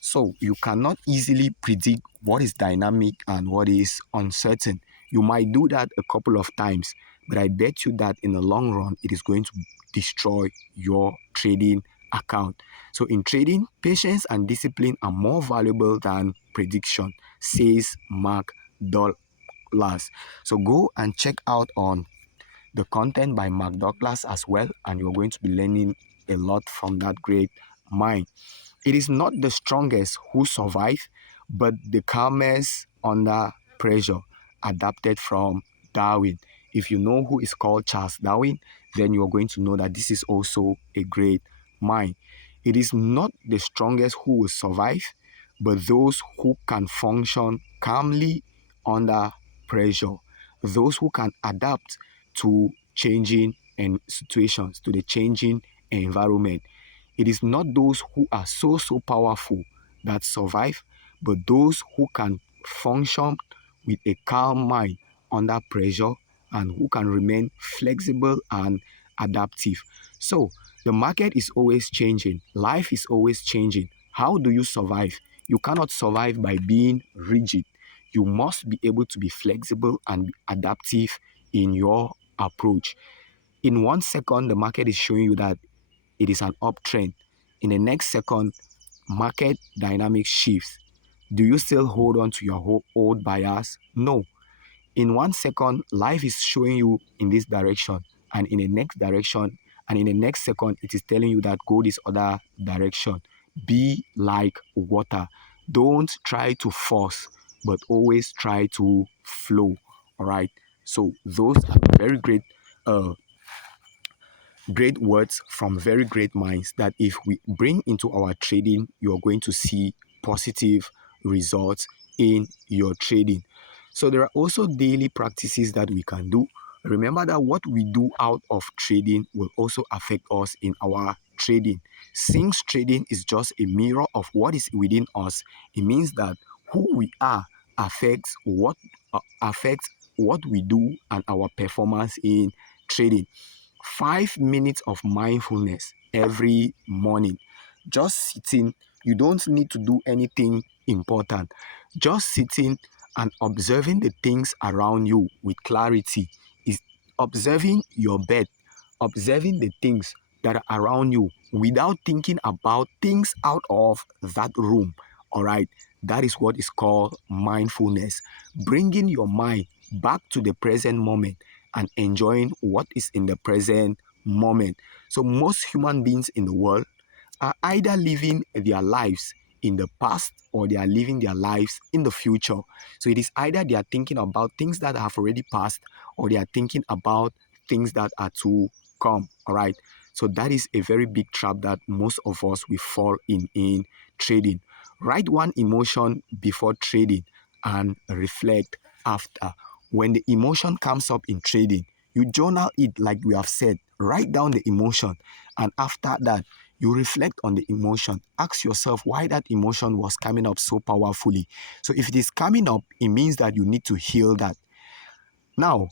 So you cannot easily predict what is dynamic and what is uncertain. You might do that a couple of times, but I bet you that in the long run, it is going to destroy your trading account. So in trading, patience and discipline are more valuable than prediction, says Mark Douglas. So go and check out on the content by Mark Douglas as well, and you're going to be learning a lot from that great mind. It is not the strongest who survive, but the calmest under pressure, adapted from Darwin. If you know who is called Charles Darwin, then you're going to know that this is also a great mind. It is not the strongest who will survive, but those who can function calmly under pressure, those who can adapt to changing and situations, to the changing environment. It is not those who are so powerful that survive, but those who can function with a calm mind under pressure and who can remain flexible and adaptive. So the market is always changing. Life is always changing. How do you survive? You cannot survive by being rigid. You must be able to be flexible and be adaptive in your approach. In 1 second, the market is showing you that it is an uptrend. In the next second, market dynamics shifts. Do you still hold on to your old bias? No. In 1 second, life is showing you in this direction, and in the next direction, and in the next second, it is telling you that go this other direction. Be like water. Don't try to force, but always try to flow. All right. So those are very great words from very great minds that if we bring into our trading, you're going to see positive results in your trading. So there are also daily practices that we can do. Remember that what we do out of trading will also affect us in our trading. Since trading is just a mirror of what is within us, it means that who we are affects what we do and our performance in trading. 5 minutes of mindfulness every morning. Just sitting, you don't need to do anything important. Just sitting and observing the things around you with clarity is observing your bed, observing the things that are around you without thinking about things out of that room. All right, that is what is called mindfulness. Bringing your mind back to the present moment and enjoying what is in the present moment. So, most human beings in the world are either living their lives in the past or they are living their lives in the future. So, it is either they are thinking about things that have already passed or they are thinking about things that are to come. All right. So, that is a very big trap that most of us will fall in trading. Write one emotion before trading and reflect after. When the emotion comes up in trading, you journal it like we have said. Write down the emotion, and after that, you reflect on the emotion. Ask yourself why that emotion was coming up so powerfully. So, if it is coming up, it means that you need to heal that. Now,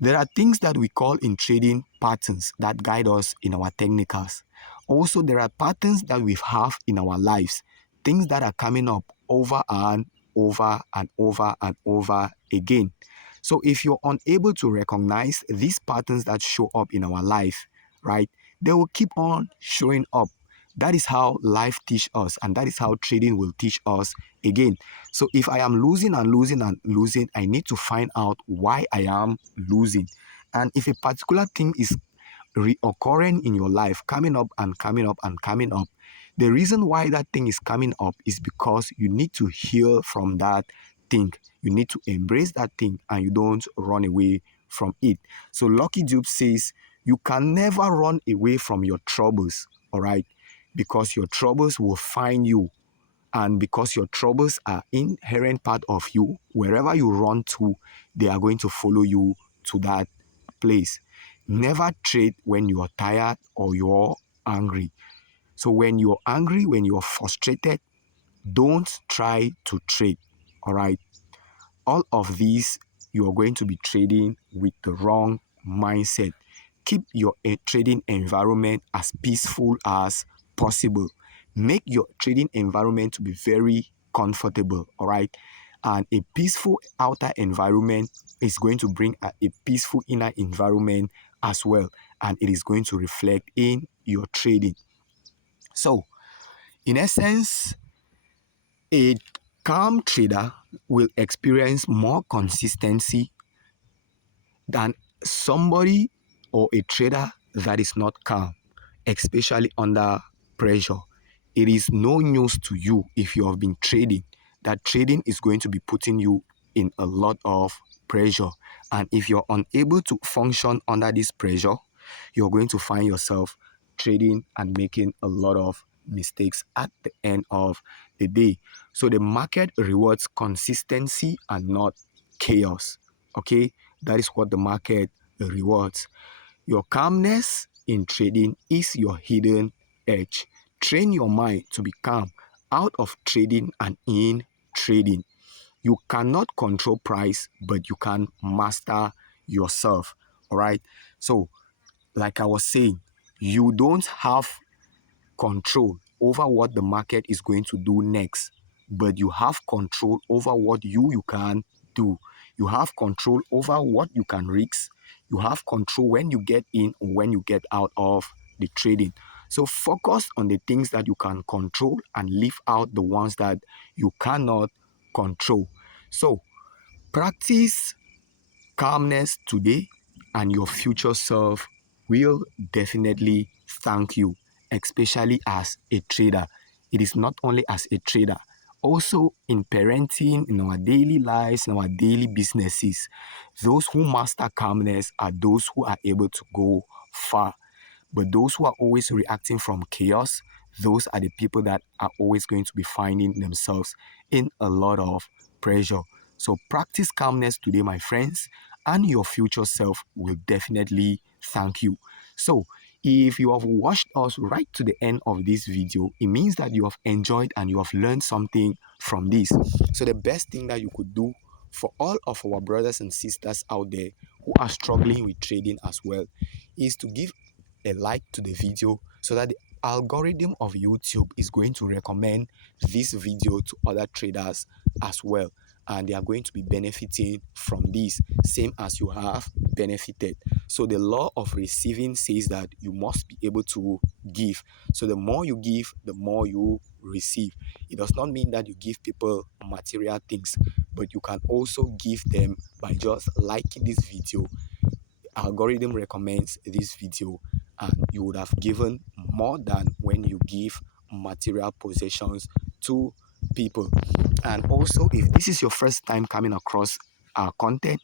there are things that we call in trading patterns that guide us in our technicals. Also, there are patterns that we have in our lives, things that are coming up over and over and over and over again. So, if you're unable to recognize these patterns that show up in our life, right, they will keep on showing up. That is how life teach us, and that is how trading will teach us again. So if I am losing and losing and losing, I need to find out why I am losing. And if a particular thing is reoccurring in your life, coming up and coming up and coming up, the reason why that thing is coming up is because you need to heal from that thing. You need to embrace that thing and you don't run away from it. So Lucky Dube says, you can never run away from your troubles, all right? Because your troubles will find you, and because your troubles are inherent part of you, wherever you run to, they are going to follow you to that place. Never trade when you are tired or you're angry. So when you're angry, when you're frustrated, don't try to trade. All right. All of these, you are going to be trading with the wrong mindset. Keep your trading environment as peaceful as possible. Make your trading environment to be very comfortable, all right? And a peaceful outer environment is going to bring a peaceful inner environment as well, and it is going to reflect in your trading. So, in essence, a calm trader will experience more consistency than somebody or a trader that is not calm, especially under pressure. It is no news to you if you have been trading that trading is going to be putting you in a lot of pressure. And if you're unable to function under this pressure, you're going to find yourself trading and making a lot of mistakes at the end of the day. So the market rewards consistency and not chaos. Okay, that is what the market rewards. Your calmness in trading is your hidden edge. Train your mind to be calm out of trading and in trading. You cannot control price, but you can master yourself. All right. So, like I was saying, you don't have control over what the market is going to do next, but you have control over what you can do. You have control over what you can risk. You have control when you get in or when you get out of the trading. So focus on the things that you can control and leave out the ones that you cannot control. So practice calmness today, and your future self will definitely thank you, especially as a trader. It is not only as a trader, also in parenting, in our daily lives, in our daily businesses. Those who master calmness are those who are able to go far. But those who are always reacting from chaos, those are the people that are always going to be finding themselves in a lot of pressure. So practice calmness today, my friends, and your future self will definitely thank you. So if you have watched us right to the end of this video, it means that you have enjoyed and you have learned something from this. So the best thing that you could do for all of our brothers and sisters out there who are struggling with trading as well is to give a like to the video so that the algorithm of YouTube is going to recommend this video to other traders as well, and they are going to be benefiting from this same as you have benefited. So the law of receiving says that you must be able to give. So the more you give, the more you receive. It does not mean that you give people material things, but you can also give them by just liking this video. Algorithm recommends this video, and you would have given more than when you give material possessions to people. And also, if this is your first time coming across our content,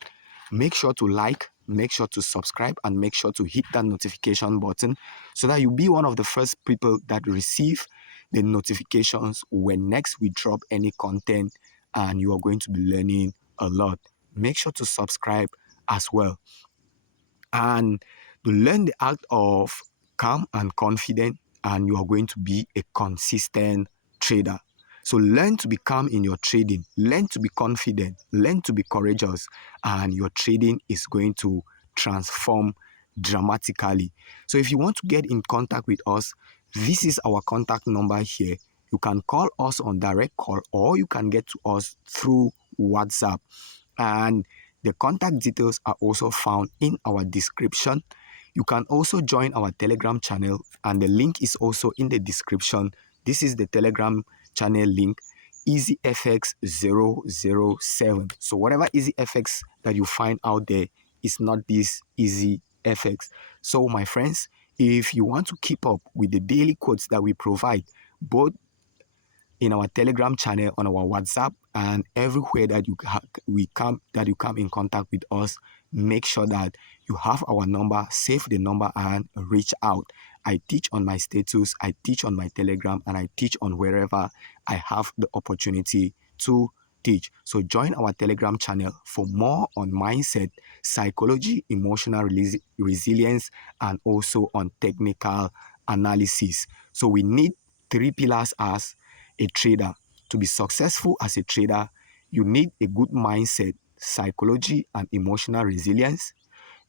make sure to like, make sure to subscribe, and make sure to hit that notification button so that you'll be one of the first people that receive the notifications when next we drop any content, and you are going to be learning a lot. Make sure to subscribe as well, and to learn the act of calm and confident, and you are going to be a consistent trader. So learn to be calm in your trading, learn to be confident, learn to be courageous, and your trading is going to transform dramatically. So if you want to get in contact with us, this is our contact number here. You can call us on direct call, or you can get to us through WhatsApp, and the contact details are also found in our description. You can also join our Telegram channel, and the link is also in the description. This is the Telegram channel link, EasyFX007. So whatever EasyFX that you find out there is not this EasyFX. So my friends, if you want to keep up with the daily quotes that we provide, both in our Telegram channel, on our WhatsApp, and everywhere that you come in contact with us, make sure that you have our number, save the number, and reach out. I teach on my status, I teach on my Telegram, and I teach on wherever I have the opportunity to teach. So join our Telegram channel for more on mindset, psychology, emotional resilience, and also on technical analysis. So we need three pillars as a trader. To be successful as a trader, you need a good mindset, psychology, and emotional resilience.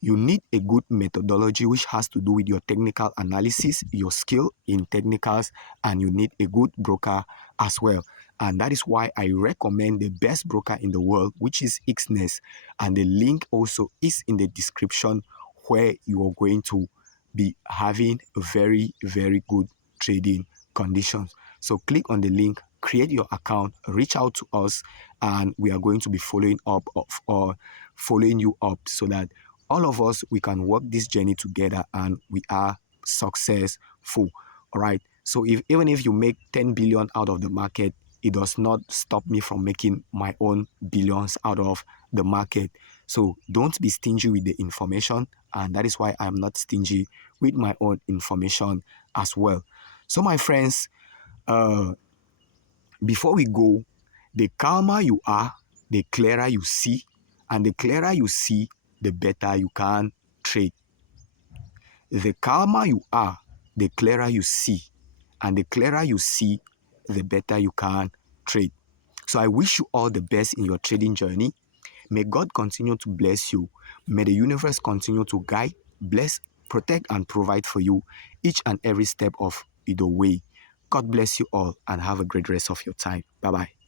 You need a good methodology, which has to do with your technical analysis, your skill in technicals, and you need a good broker as well. And that is why I recommend the best broker in the world, which is Xness. And the link also is in the description, where you are going to be having very, very good trading conditions. So click on the link, create your account, reach out to us, and we are going to be following up or following you up so that all of us, we can work this journey together and we are successful. All right. So even if you make 10 billion out of the market, it does not stop me from making my own billions out of the market. So don't be stingy with the information, and that is why I'm not stingy with my own information as well. So my friends, before we go, the calmer you are, the clearer you see, and the clearer you see, the better you can trade. The calmer you are, the clearer you see, and the clearer you see, the better you can trade. So I wish you all the best in your trading journey. May God continue to bless you. May the universe continue to guide, bless, protect, and provide for you each and every step of the way. God bless you all and have a great rest of your time. Bye-bye.